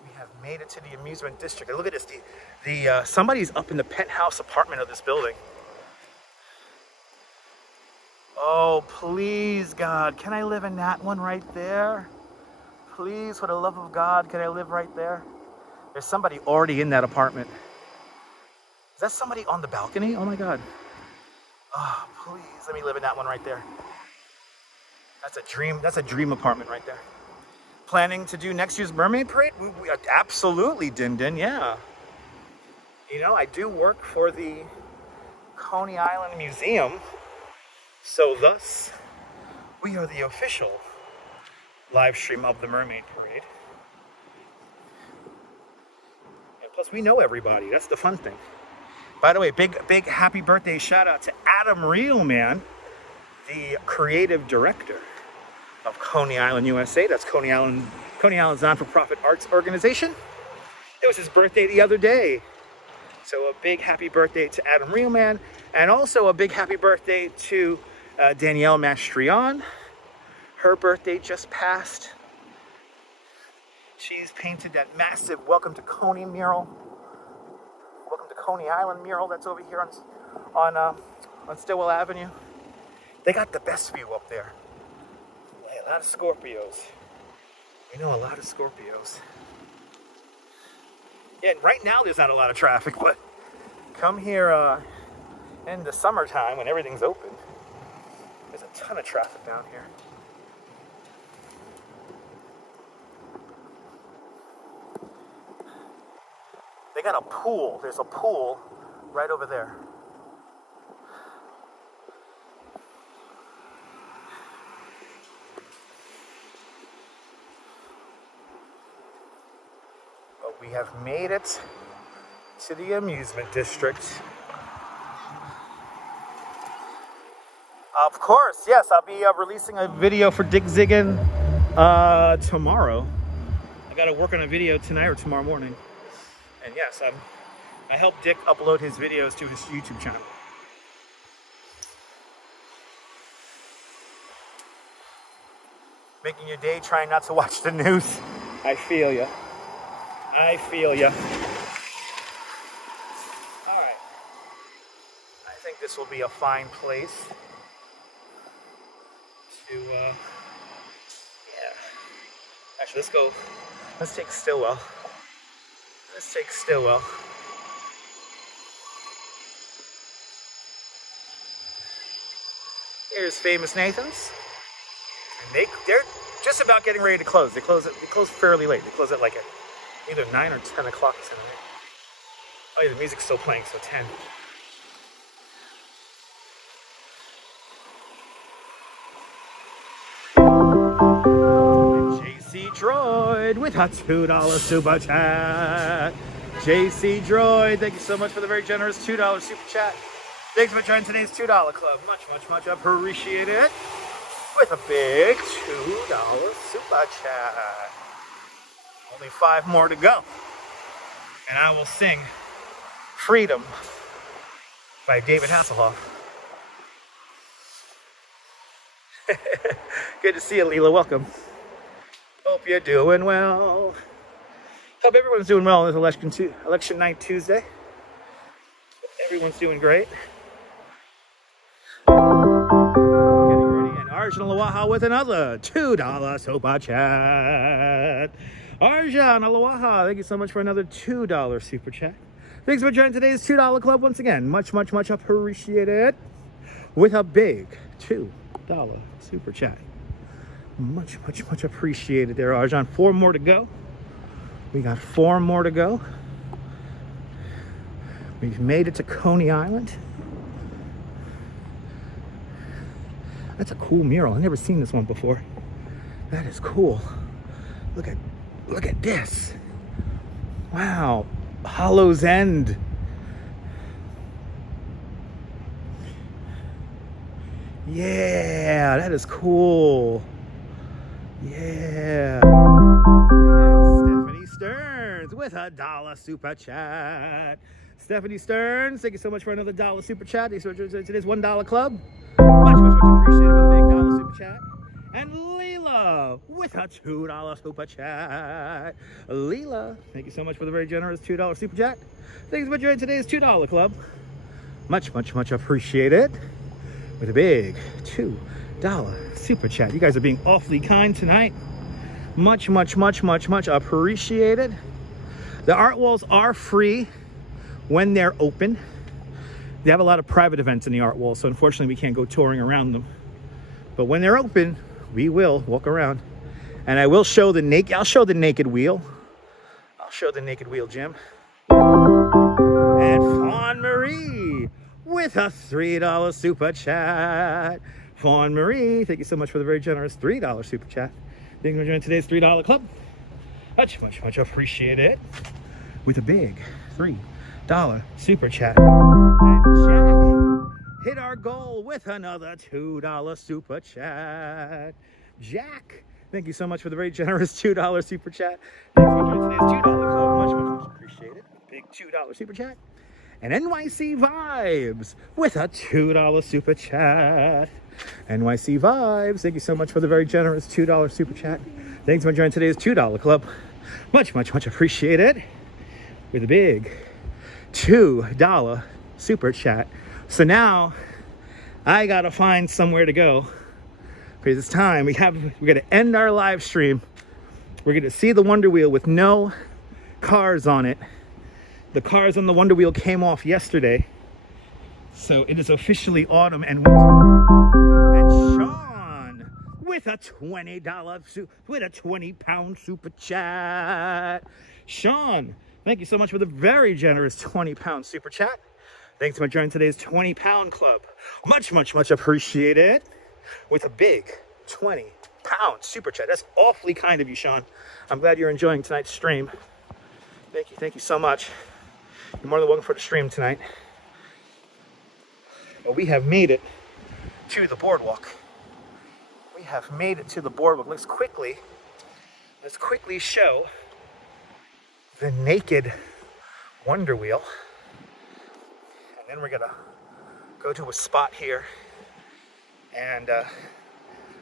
We have made it to the amusement district. And look at this. Somebody's up in the penthouse apartment of this building. Oh, please, God, can I live in that one right there? Please, for the love of God, can I live right there? There's somebody already in that apartment. Is that somebody on the balcony? Oh my God. Oh, please, let me live in that one right there. That's a dream apartment right there. Planning to do next year's Mermaid Parade? We absolutely, Din Din, yeah. You know, I do work for the Coney Island Museum, so thus, we are the official live stream of the Mermaid Parade. And plus, we know everybody. That's the fun thing. By the way, big happy birthday shout out to Adam Reelman, the creative director of Coney Island, USA. That's Coney Island's non-for-profit arts organization. It was his birthday the other day. So a big happy birthday to Adam Reelman, and also a big happy birthday to Danielle Mastrion. Her birthday just passed. She's painted that massive Welcome to Coney mural. Welcome to Coney Island mural that's over here on Stillwell Avenue. They got the best view up there. A lot of Scorpios. We know a lot of Scorpios. Yeah, and right now there's not a lot of traffic, but come here in the summertime when everything's open, there's a ton of traffic down here. They got a pool. There's a pool right over there. But we have made it to the amusement district. Of course, yes, I'll be releasing a video for Dick Ziggin tomorrow. I got to work on a video tonight or tomorrow morning. And yes, I helped Dick upload his videos to his YouTube channel. Making your day, trying not to watch the news. I feel ya. I feel ya. All right. I think this will be a fine place to, yeah. Actually, let's take Stillwell. Let's take Stillwell. Here's Famous Nathan's. And they're just about getting ready to close. They close fairly late. They close at like either 9 or 10 o'clock tonight. Oh yeah, the music's still playing, so 10. JC Droid with a $2 super chat. JC Droid, thank you so much for the very generous $2 super chat. Thanks for joining today's $2 club. Much appreciated. With a big $2 super chat. Only 5 more to go. And I will sing Freedom by David Hasselhoff. Good to see you, Leela. Welcome. Hope you're doing well. Hope everyone's doing well on this election night Tuesday. Hope everyone's doing great. Getting ready. And Arjun Alawaha with another $2 super chat. Arjun Alawaha, thank you so much for another $2 super chat. Thanks for joining today's $2 club once again. Much appreciated. With a big $2 super chat. Much, much, much appreciated there, Arjan. 4 more to go. We got 4 more to go. We've made it to Coney Island. That's a cool mural. I've never seen this one before. That is cool. Look at this. Wow. Hollow's End. Yeah, that is cool. Yeah. And Stephanie Stearns with a $1 super chat. Stephanie Stearns, thank you so much for another $1 super chat. Today's $1 club. Much, much, much appreciated with a big $1 super chat. And Leela with a $2 super chat. Leela, thank you so much for the very generous $2 super chat. Thanks for joining today's $2 club. Much, much, much appreciated with a big $2 super chat. You guys are being awfully kind tonight. Much, much, much, much, much appreciated. The art walls are free when they're open. They have a lot of private events in the art wall, so unfortunately we can't go touring around them. But when they're open, we will walk around. And I will show the naked, I'll show the naked wheel. I'll show the naked wheel, Jim. And Fawn Marie with a $3 super chat. Fawn Marie, thank you so much for the very generous $3 super chat. Thank you for joining today's $3 club. Much, much, much appreciated. With a big $3 super chat. And Jack hit our goal with another $2 super chat. Jack, thank you so much for the very generous $2 super chat. Thanks for joining today's $2 club. Much, much, much appreciated. Big $2 super chat. And NYC Vibes with a $2 super chat. NYC Vibes, thank you so much for the very generous $2 super chat. Thanks for joining today's $2 club. Much, much, much appreciated. With a big $2 super chat. So now I gotta find somewhere to go because it's time. We're gonna end our live stream. We're gonna see the Wonder Wheel with no cars on it. The cars on the Wonder Wheel came off yesterday, so it is officially autumn and winter. And Sean with a $20 super chat. Sean, thank you so much for the very generous 20-pound super chat. Thanks for joining today's 20-pound club. Much, much, much appreciated. With a big 20-pound super chat. That's awfully kind of you, Sean. I'm glad you're enjoying tonight's stream. Thank you so much. You're more than welcome for the stream tonight. Well, we have made it to the boardwalk. We have made it to the boardwalk. Let's quickly show the naked Wonder Wheel. And then we're gonna go to a spot here and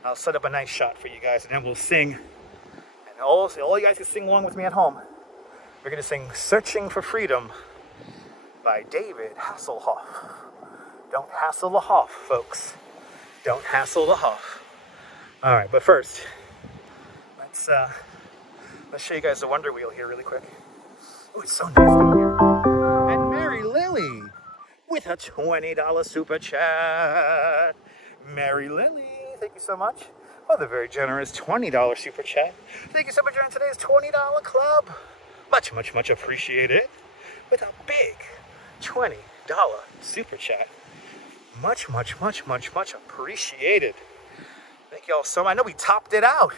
I'll set up a nice shot for you guys, and then we'll sing. And all you guys can sing along with me at home. We're gonna sing Searching for Freedom by David Hasselhoff. Don't hassle the Hoff, folks. Don't hassle the Hoff. All right, but first, let's show you guys the Wonder Wheel here really quick. Oh, it's so nice down here. And Mary Lily with a $20 super chat. Mary Lily, thank you so much for the very generous $20 super chat. Thank you so much for joining today's $20 club. Much, much, much appreciated. With a big $20 super chat. Much, much, much, much, much appreciated. Thank you all so much. I know we topped it out.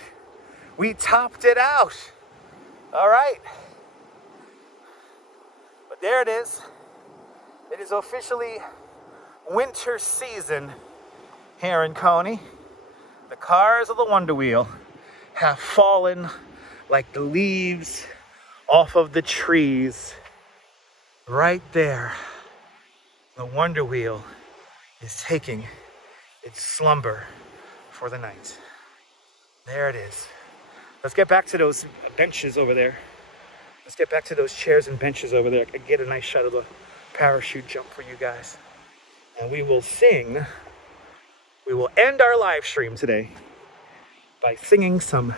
We topped it out. All right. But there it is. It is officially winter season here in Coney. The cars of the Wonder Wheel have fallen like the leaves off of the trees. Right there, the Wonder Wheel is taking its slumber for the night. There it is. Let's get back to those benches over there. Let's get back to those chairs and benches over there. I can get a nice shot of the parachute jump for you guys. And we will sing. We will end our live stream today by singing some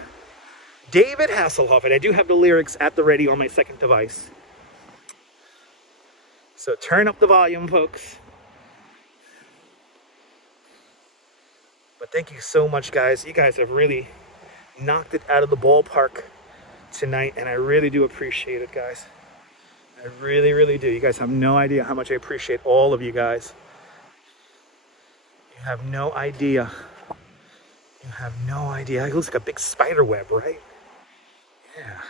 David Hasselhoff. And I do have the lyrics at the ready on my second device. So turn up the volume, folks. But thank you so much, guys. You guys have really knocked it out of the ballpark tonight, and I really do appreciate it, guys. I really, really do. You guys have no idea how much I appreciate all of you guys. You have no idea. You have no idea. It looks like a big spider web, right? Yeah.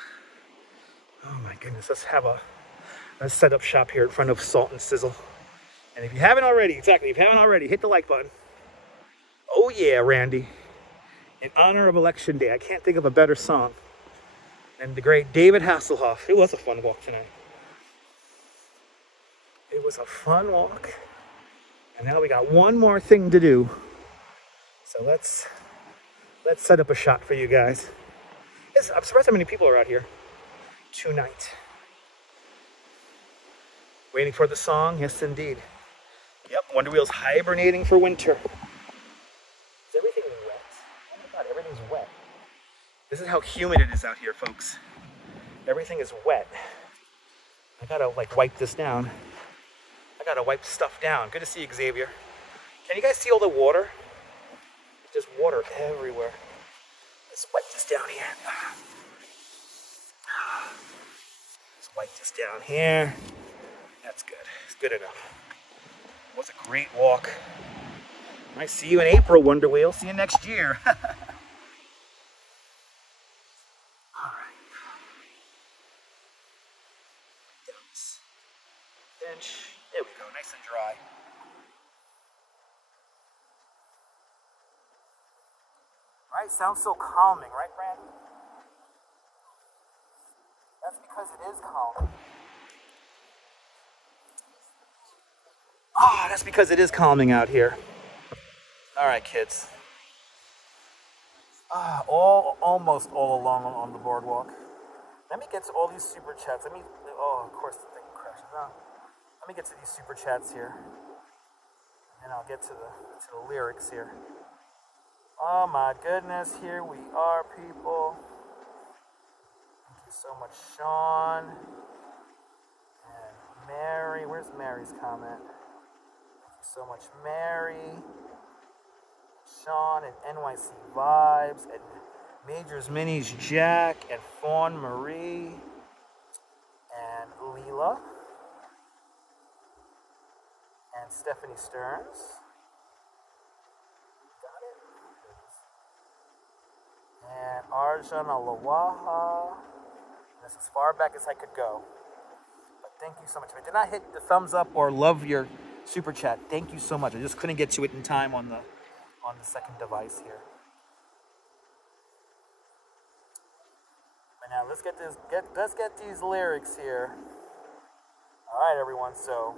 Oh my goodness. Let's set up shop here in front of Salt and Sizzle. And if you haven't already, hit the like button. Oh yeah, Randy. In honor of Election Day, I can't think of a better song than the great David Hasselhoff. It was a fun walk tonight. It was a fun walk. And now we got one more thing to do. So let's set up a shot for you guys. I'm surprised how many people are out here tonight. Waiting for the song? Yes, indeed. Yep, Wonder Wheel's hibernating for winter. Is everything wet? Oh my God, everything's wet. This is how humid it is out here, folks. Everything is wet. I gotta wipe this down. I gotta wipe stuff down. Good to see you, Xavier. Can you guys see all the water? There's just water everywhere. Let's wipe this down here. Let's wipe this down here. That's good. It's good enough. It was a great walk. I see you in April, Wonder Wheel. See you next year. All right. Down this bench. There we go. Nice and dry. All right. Sounds so calming, right, Brandon? That's because it is calming. Ah, that's because it is calming out here. All right, kids. Almost all along on the boardwalk. Let me get to all these super chats. Of course the thing crashes out. Let me get to these super chats here. And I'll get to the lyrics here. Oh my goodness, here we are, people. Thank you so much, Sean. And Mary, where's Mary's comment? So much, Mary, Sean, and NYC Vibes, and Majors Minis Jack, and Fawn Marie, and Leela, and Stephanie Stearns. Got it? And Arjun Alawaha. That's as far back as I could go. But thank you so much. If I did not hit the thumbs up or love your super chat, thank you so much. I just couldn't get to it in time on the second device here. But now let's get these lyrics here. All right, everyone. So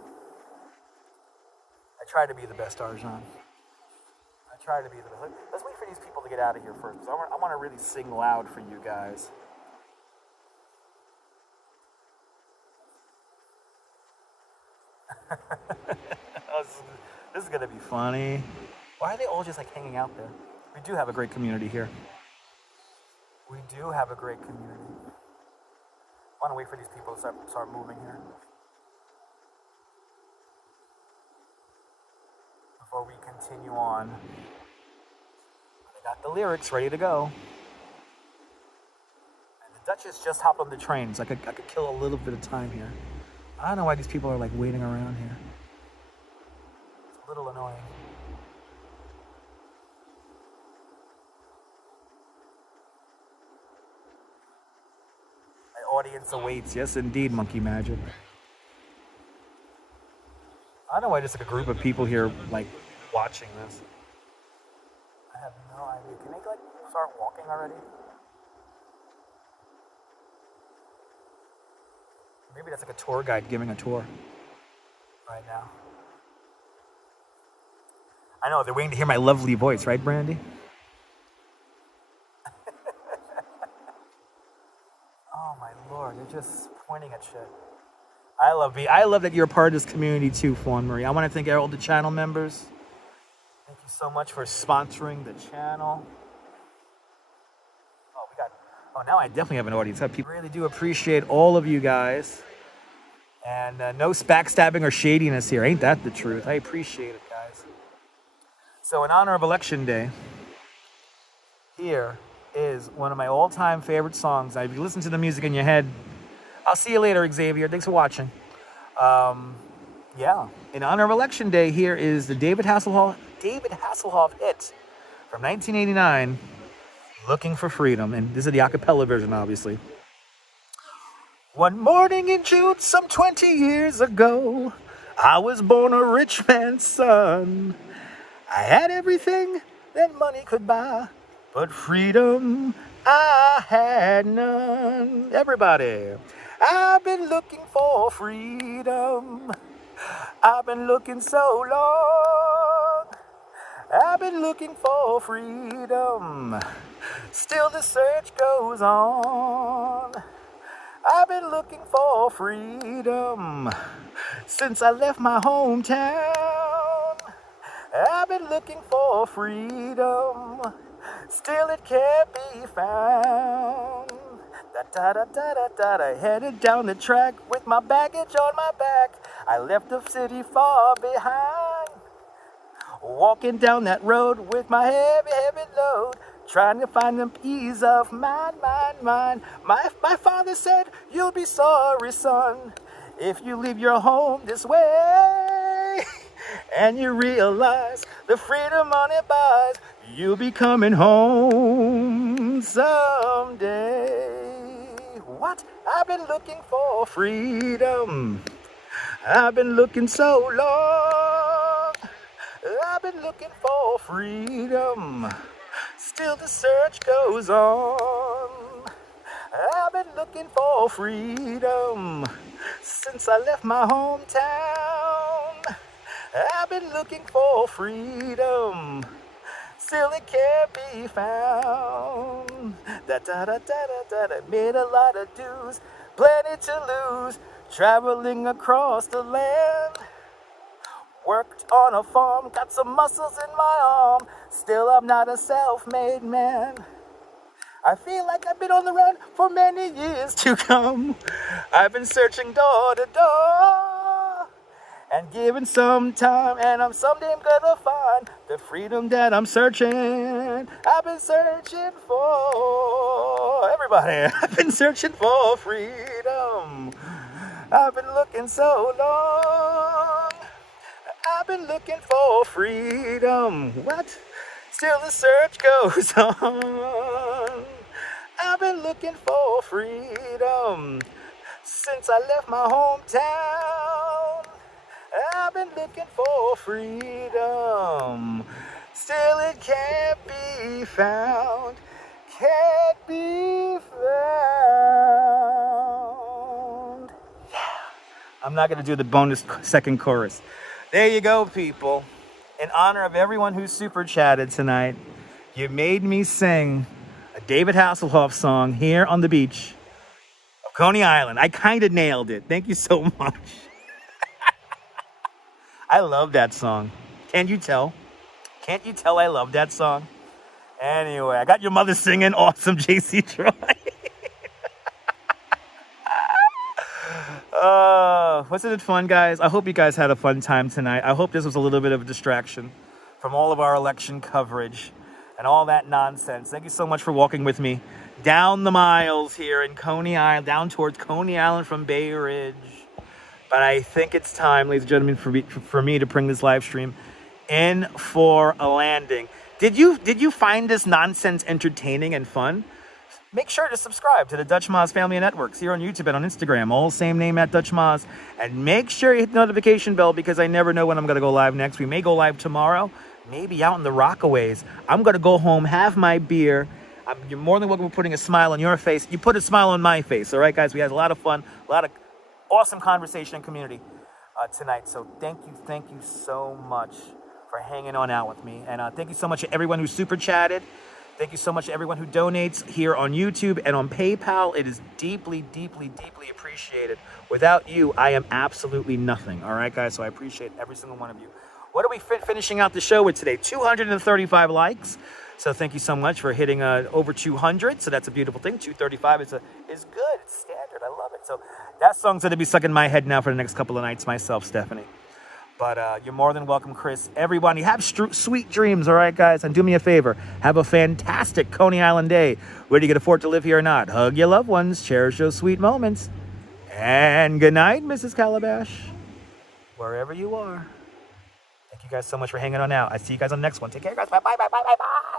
I try to be the best, Arjan. I try to be the best. Let's wait for these people to get out of here first, because I want to really sing loud for you guys. This is gonna be funny. Why are they all just hanging out there? We do have a great community here. We do have a great community. I want to wait for these people to start moving here before we continue on. I got the lyrics ready to go. And the Duchess just hopped on the train, so I could kill a little bit of time here. I don't know why these people are waiting around here. It's a little annoying. My audience awaits. Yes, indeed, Monkey Magic. I don't know why there's a group of people here watching this. I have no idea. Can they start walking already? Maybe that's a tour guide giving a tour right now. I know, they're waiting to hear my lovely voice, right, Brandy? Oh my Lord, they're just pointing at shit. I love that you're a part of this community too, Fawn Marie. I want to thank all the channel members. Thank you so much for sponsoring the channel. Now I definitely have an audience. I really do appreciate all of you guys. And no backstabbing or shadiness here. Ain't that the truth? I appreciate it, guys. So in honor of Election Day, here is one of my all-time favorite songs. Now, if you listen to the music in your head, I'll see you later, Xavier. Thanks for watching. Yeah, in honor of Election Day, here is the David Hasselhoff hit from 1989, Looking for Freedom. And this is the a cappella version, obviously. One morning in June, some 20 years ago, I was born a rich man's son. I had everything that money could buy, but freedom I had none. Everybody, I've been looking for freedom. I've been looking so long. I've been looking for freedom. Still the search goes on. I've been looking for freedom since I left my hometown. I've been looking for freedom. Still it can't be found. Da-da-da-da-da-da, headed down the track with my baggage on my back. I left the city far behind. Walking down that road with my heavy, heavy load, trying to find the peace of mind. My father said, you'll be sorry, son, if you leave your home this way. And you realize the freedom money buys, you'll be coming home someday. What? I've been looking for freedom. I've been looking so long. I've been looking for freedom. Still the search goes on. I've been looking for freedom since I left my hometown. I've been looking for freedom. Still it can't be found. Da-da-da-da-da-da. Made a lot of dues, plenty to lose, traveling across the land. Worked on a farm, got some muscles in my arm. Still I'm not a self-made man. I feel like I've been on the run for many years to come. I've been searching door to door and giving some time, and I'm someday gonna find the freedom that I'm searching. I've been searching for, everybody, I've been searching for freedom. I've been looking so long. I've been looking for freedom. What? Still the search goes on. I've been looking for freedom since I left my hometown. I've been looking for freedom. Still it can't be found. Can't be found. Yeah. I'm not going to do the bonus second chorus. There you go, people. In honor of everyone who super chatted tonight, you made me sing a David Hasselhoff song here on the beach of Coney Island. I kind of nailed it. Thank you so much. I love that song. Can't you tell? Can't you tell I love that song? Anyway, I got your mother singing. Awesome, JC Troy. Wasn't it fun, guys? I hope you guys had a fun time tonight. I hope this was a little bit of a distraction from all of our election coverage and all that nonsense. Thank you so much for walking with me down the miles here in Coney Island, down towards Coney Island from Bay Ridge. But I think it's time, ladies and gentlemen, for me to bring this live stream in for a landing. Did you find this nonsense entertaining and fun? Make sure to subscribe to the Dutch Moz Family Networks here on YouTube and on Instagram, all same name at Dutch Moz. And make sure you hit the notification bell because I never know when I'm going to go live next. We may go live tomorrow, maybe out in the Rockaways. I'm going to go home, have my beer. You're more than welcome for putting a smile on your face. You put a smile on my face, all right, guys? We had a lot of fun, a lot of awesome conversation and community tonight. So thank you so much for hanging on out with me. And thank you so much to everyone who super chatted. Thank you so much to everyone who donates here on YouTube and on PayPal. It is deeply, deeply, deeply appreciated. Without you, I am absolutely nothing. All right, guys? So I appreciate every single one of you. What are we finishing out the show with today? 235 likes. So thank you so much for hitting over 200. So that's a beautiful thing. 235 is good. It's standard. I love it. So that song's going to be stuck in my head now for the next couple of nights myself, Stephanie. But you're more than welcome, Chris. Everybody, have sweet dreams, all right, guys? And do me a favor. Have a fantastic Coney Island day. Whether you can afford to live here or not. Hug your loved ones. Cherish those sweet moments. And good night, Mrs. Calabash. Wherever you are. Thank you guys so much for hanging on out. I see you guys on the next one. Take care, guys. Bye, bye, bye, bye, bye, bye.